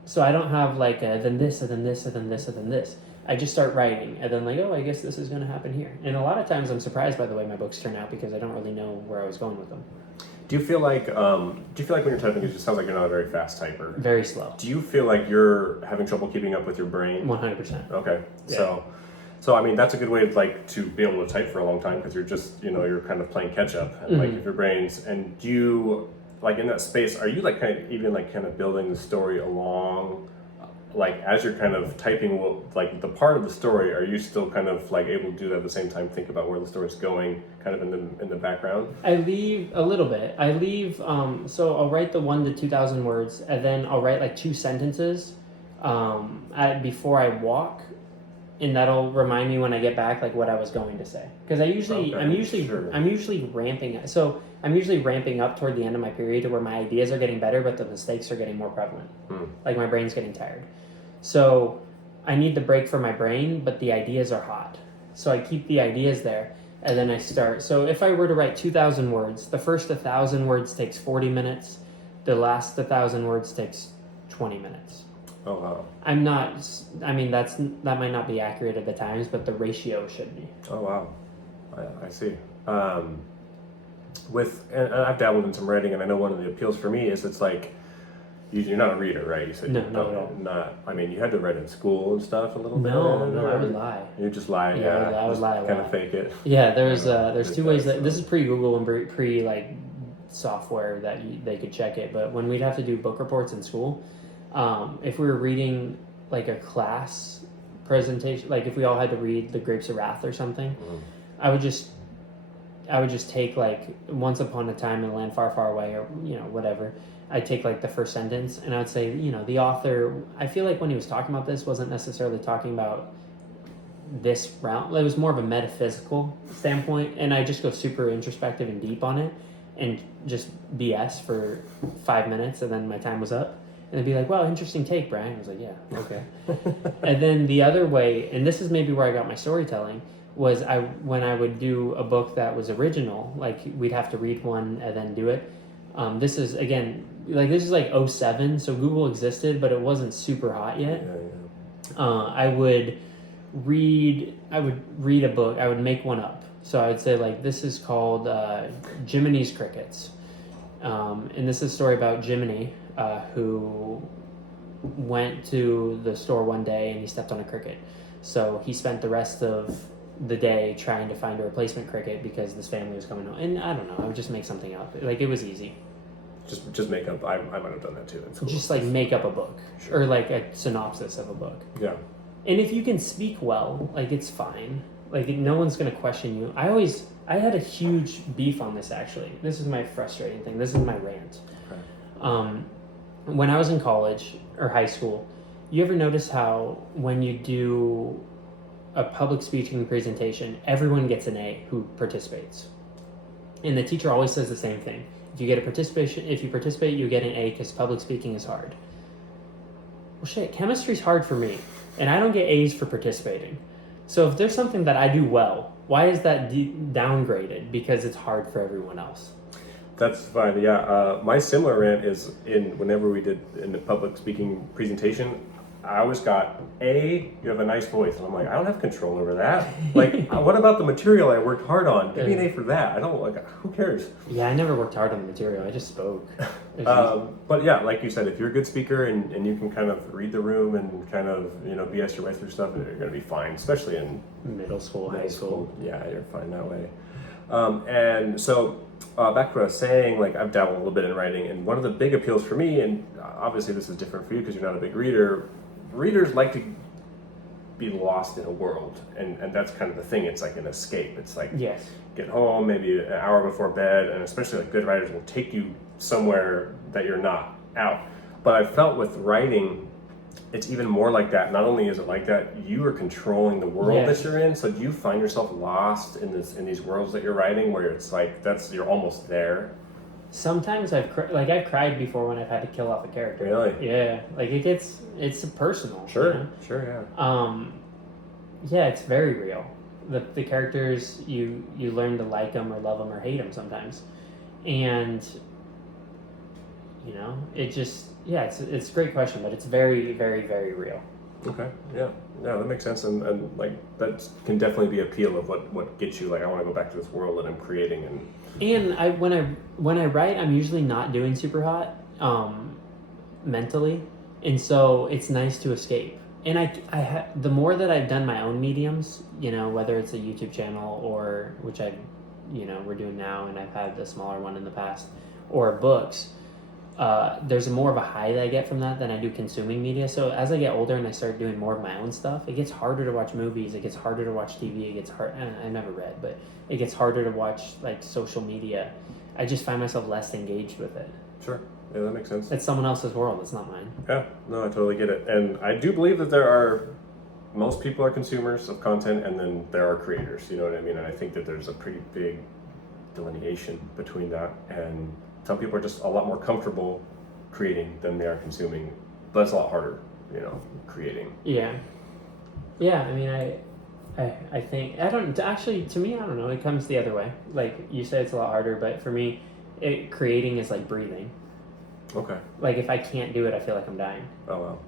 So I don't have like then this, and then this, and then this, and then this. I just start writing, and then like, oh, I guess this is going to happen here. And a lot of times I'm surprised by the way my books turn out, because I don't really know where I was going with them. Do you feel like when you're typing, it just sounds like you're not a very fast typer? Very slow. Do you feel like you're having trouble keeping up with your brain? 100%. Okay. Yeah. So I mean, that's a good way to be able to type for a long time, because you're just, you're kind of playing catch up, and like if your brain's, and do you, like in that space, are you like kind of building the story along, like as you're kind of typing, like the part of the story, are you still kind of like able to do that at the same time, think about where the story's going kind of in the background? I leave a little bit. So I'll write the 1,000 to 2,000 words, and then I'll write like 2 sentences before I walk, and that'll remind me when I get back like what I was going to say. Because I'm usually ramping it. So I'm usually ramping up toward the end of my period to where my ideas are getting better, but the mistakes are getting more prevalent. Like my brain's getting tired. So I need the break for my brain, but the ideas are hot. So I keep the ideas there, and then I start. So if I were to write 2,000 words, the first 1,000 words takes 40 minutes. The last 1,000 words takes 20 minutes. Oh, wow. That might not be accurate at the times, but the ratio should be. Oh, wow. I see. And I've dabbled in some writing, and I know one of the appeals for me is it's like, you're not a reader, right? You said no, not at all. You had to write in school and stuff a little bit. No, I would lie. You just lie, yeah. I would lie. Kind of fake it. Yeah, there's 2 ways that this is pre-Google and pre like software that they could check it. But when we'd have to do book reports in school, if we were reading like a class presentation, like if we all had to read The Grapes of Wrath or something, I would just take like Once Upon a Time in a Land Far, Far Away, or whatever. I'd take like the first sentence, and I would say, the author, I feel like when he was talking about this, wasn't necessarily talking about this round. It was more of a metaphysical standpoint, and I just go super introspective and deep on it, and just BS for 5 minutes, and then my time was up. And they'd be like, "Wow, interesting take, Brian." I was like, "Yeah, okay." And then the other way, and this is maybe where I got my storytelling, was when I would do a book that was original, like we'd have to read one and then do it. This is like 07, so Google existed, but it wasn't super hot yet. Yeah. I would read a book. I would make one up. So I would say like, this is called Jiminy's Crickets, and this is a story about Jiminy, who went to the store one day and he stepped on a cricket. So he spent the rest of the day trying to find a replacement cricket because this family was coming home. And I don't know, I would just make something up. Like, it was easy. Just make up. I might have done that too. Just like make up a book. Sure. Or like a synopsis of a book. Yeah. And if you can speak well, like, it's fine. Like, no one's going to question you. I had a huge beef on this, actually. This is my frustrating thing. This is my rant. Okay. When I was in college or high school, you ever notice how when you do a public speaking presentation, everyone gets an A who participates? And the teacher always says the same thing. If you participate, you get an A because public speaking is hard. Well, shit, chemistry's hard for me, and I don't get A's for participating. So if there's something that I do well, why is that downgraded? Because it's hard for everyone else. That's fine. Yeah. My similar rant is whenever we did in the public speaking presentation, I always got A, you have a nice voice. And I'm like, I don't have control over that. Like, what about the material I worked hard on? Give me an A for that. I don't, like, who cares? Yeah, I never worked hard on the material. I just spoke. But yeah, like you said, if you're a good speaker and you can kind of read the room and kind of, BS your way through stuff, you're going to be fine, especially in middle school, high school. Yeah, you're fine that way. And so back to what I was saying, like, I've dabbled a little bit in writing, and one of the big appeals for me, and obviously this is different for you because you're not a big reader, readers like to be lost in a world, and that's kind of the thing. It's like an escape. It's like, yes, get home maybe an hour before bed, and especially like good writers will take you somewhere that you're not out. But I felt with writing, it's even more like that. Not only is it like that, you are controlling the world that you're in. So you find yourself lost in these worlds that you're writing, where it's like you're almost there. Sometimes I've cried before when I've had to kill off a character. Really? Yeah, like it's personal. Sure, sure, yeah. Yeah, it's very real. The characters, you learn to like them or love them or hate them sometimes, and it just it's a great question, but it's very, very, very real. Okay, yeah, that makes sense, and like that can definitely be appeal of what gets you. Like, I want to go back to this world that I'm creating, and when I write, I'm usually not doing super hot mentally, and so it's nice to escape. And the more that I've done my own mediums, whether it's a YouTube channel or which we're doing now, and I've had the smaller one in the past, or books. There's more of a high that I get from that than I do consuming media. So as I get older and I start doing more of my own stuff, it gets harder to watch movies. It gets harder to watch TV. It gets hard. I never read, but it gets harder to watch like social media. I just find myself less engaged with it. Sure. Yeah, that makes sense. It's someone else's world. It's not mine. Yeah. No, I totally get it. And I do believe that most people are consumers of content, and then there are creators. You know what I mean? And I think that there's a pretty big delineation between that, and some people are just a lot more comfortable creating than they are consuming, but it's a lot harder, creating. Yeah. Yeah, I mean, I think, to me, I don't know, it comes the other way. Like, you say it's a lot harder, but for me, creating is like breathing. Okay. Like, if I can't do it, I feel like I'm dying. Oh, wow.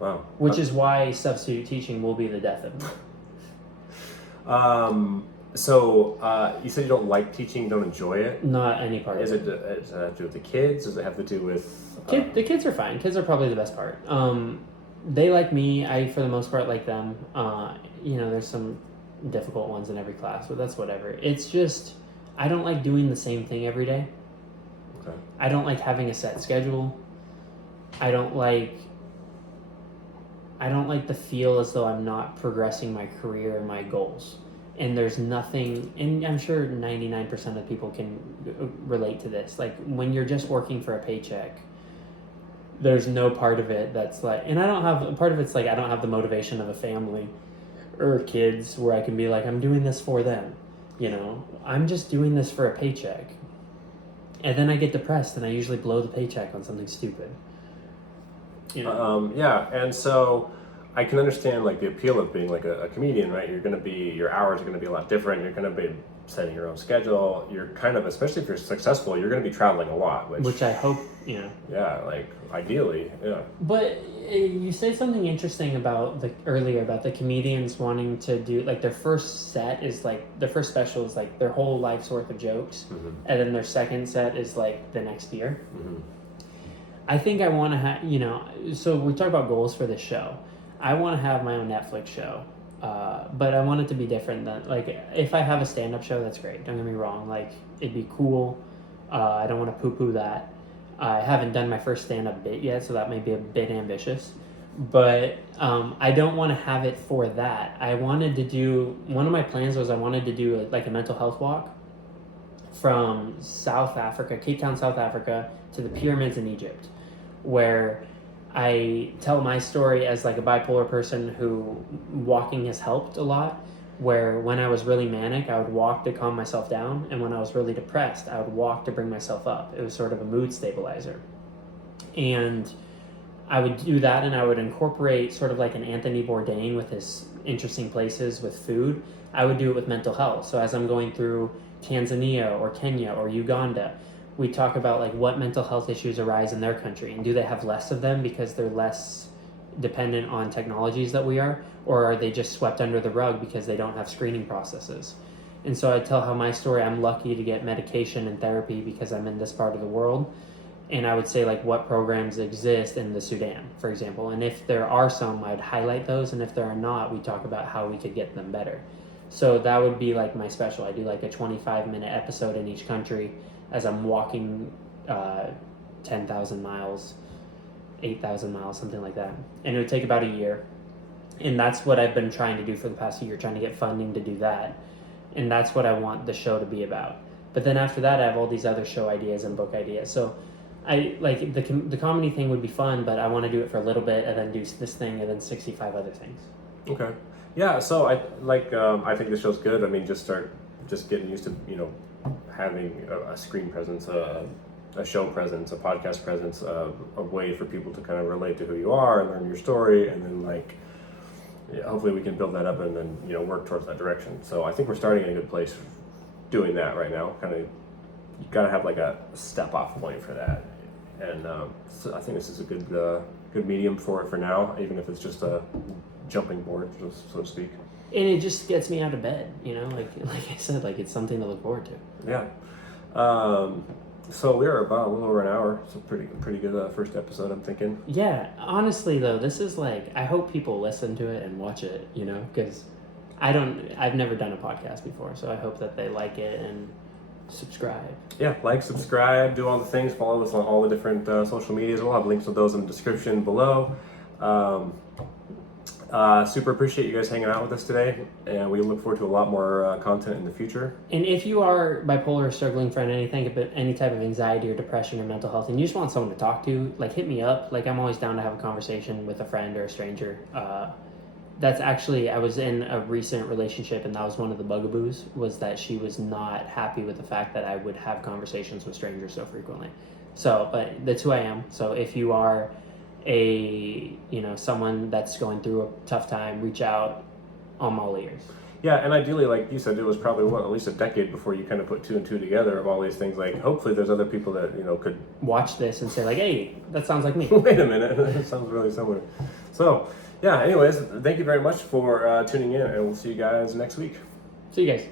Wow. Which is why substitute teaching will be the death of me. So you said you don't like teaching, you don't enjoy it? Not any part of it. Does it have to do with the kids? Does it have to do with... The kids are fine. Kids are probably the best part. They like me. I, for the most part, like them. There's some difficult ones in every class, but that's whatever. It's just, I don't like doing the same thing every day. Okay. I don't like having a set schedule. I don't like to feel as though I'm not progressing my career and my goals. And there's nothing, and I'm sure 99% of people can relate to this. Like, when you're just working for a paycheck, there's no part of it that's like, and part of it's like, I don't have the motivation of a family or kids where I can be like, I'm doing this for them. I'm just doing this for a paycheck. And then I get depressed and I usually blow the paycheck on something stupid. Yeah, and so I can understand like the appeal of being like a comedian, right? Your hours are going to be a lot different. You're going to be setting your own schedule. You're kind of, especially if you're successful, you're going to be traveling a lot. Which I hope, Yeah, like ideally, yeah. But you said something interesting earlier about the comedians wanting to do, like, their first special is like their whole life's worth of jokes. Mm-hmm. And then their second set is like the next year. Mm-hmm. I think I want to have, so we talk about goals for this show. I want to have my own Netflix show, but I want it to be different than, like, if I have a stand-up show, that's great. Don't get me wrong. Like, it'd be cool. I don't want to poo-poo that. I haven't done my first stand-up bit yet, so that may be a bit ambitious. But I don't want to have it for that. One of my plans was I wanted to do like a mental health walk from South Africa, Cape Town, South Africa, to the pyramids in Egypt, where I tell my story as like a bipolar person who walking has helped a lot, where when I was really manic, I would walk to calm myself down, and when I was really depressed, I would walk to bring myself up. It was sort of a mood stabilizer. And I would do that, and I would incorporate sort of like an Anthony Bourdain with his interesting places with food. I would do it with mental health. So as I'm going through Tanzania or Kenya or Uganda, we talk about like what mental health issues arise in their country, and do they have less of them because they're less dependent on technologies that we are, or are they just swept under the rug because they don't have screening processes? And so I tell how my story, I'm lucky to get medication and therapy because I'm in this part of the world. And I would say like what programs exist in the Sudan, for example. And if there are some, I'd highlight those. And if there are not, we talk about how we could get them better. So that would be like my special. I do like a 25-minute episode in each country as I'm walking 10,000 miles, 8,000 miles, something like that. And it would take about a year. And that's what I've been trying to do for the past year, trying to get funding to do that. And that's what I want the show to be about. But then after that, I have all these other show ideas and book ideas. So I like the comedy thing would be fun, but I want to do it for a little bit and then do this thing and then 65 other things. Okay. Yeah. So I think the show's good. I mean, just getting used to, having a screen presence, a show presence, a podcast presence, a way for people to kind of relate to who you are and learn your story, and then hopefully we can build that up and then work towards that direction. So I think we're starting in a good place doing that right now. Kind of, you gotta have like a step off point for that, and so I think this is a good medium for it for now, even if it's just a jumping board, so to speak. And it just gets me out of bed, like I said, like it's something to look forward to. Yeah. So we're about a little over an hour. So pretty good first episode, I'm thinking. Yeah, honestly though, this is like, I hope people listen to it and watch it, because I've never done a podcast before, so I hope that they like it and subscribe. Yeah, like, subscribe, do all the things, follow us on all the different social medias. We'll have links to those in the description below. Super appreciate you guys hanging out with us today, and we look forward to a lot more content in the future. And if you are bipolar or struggling from anything, but any type of anxiety or depression or mental health, and you just want someone to talk to, like, hit me up. Like, I'm always down to have a conversation with a friend or a stranger. That's actually, I was in a recent relationship, and that was one of the bugaboos, was that she was not happy with the fact that I would have conversations with strangers so frequently. So, but that's who I am. So if you are someone that's going through a tough time, reach out. I'm all ears. Yeah, and ideally, like you said, it was probably at least a decade before you kind of put two and two together of all these things. Like, hopefully there's other people that could watch this and say like, hey, that sounds like me. Wait a minute, that sounds really similar. So yeah, anyways, thank you very much for tuning in, and we'll see you guys next week. See you guys.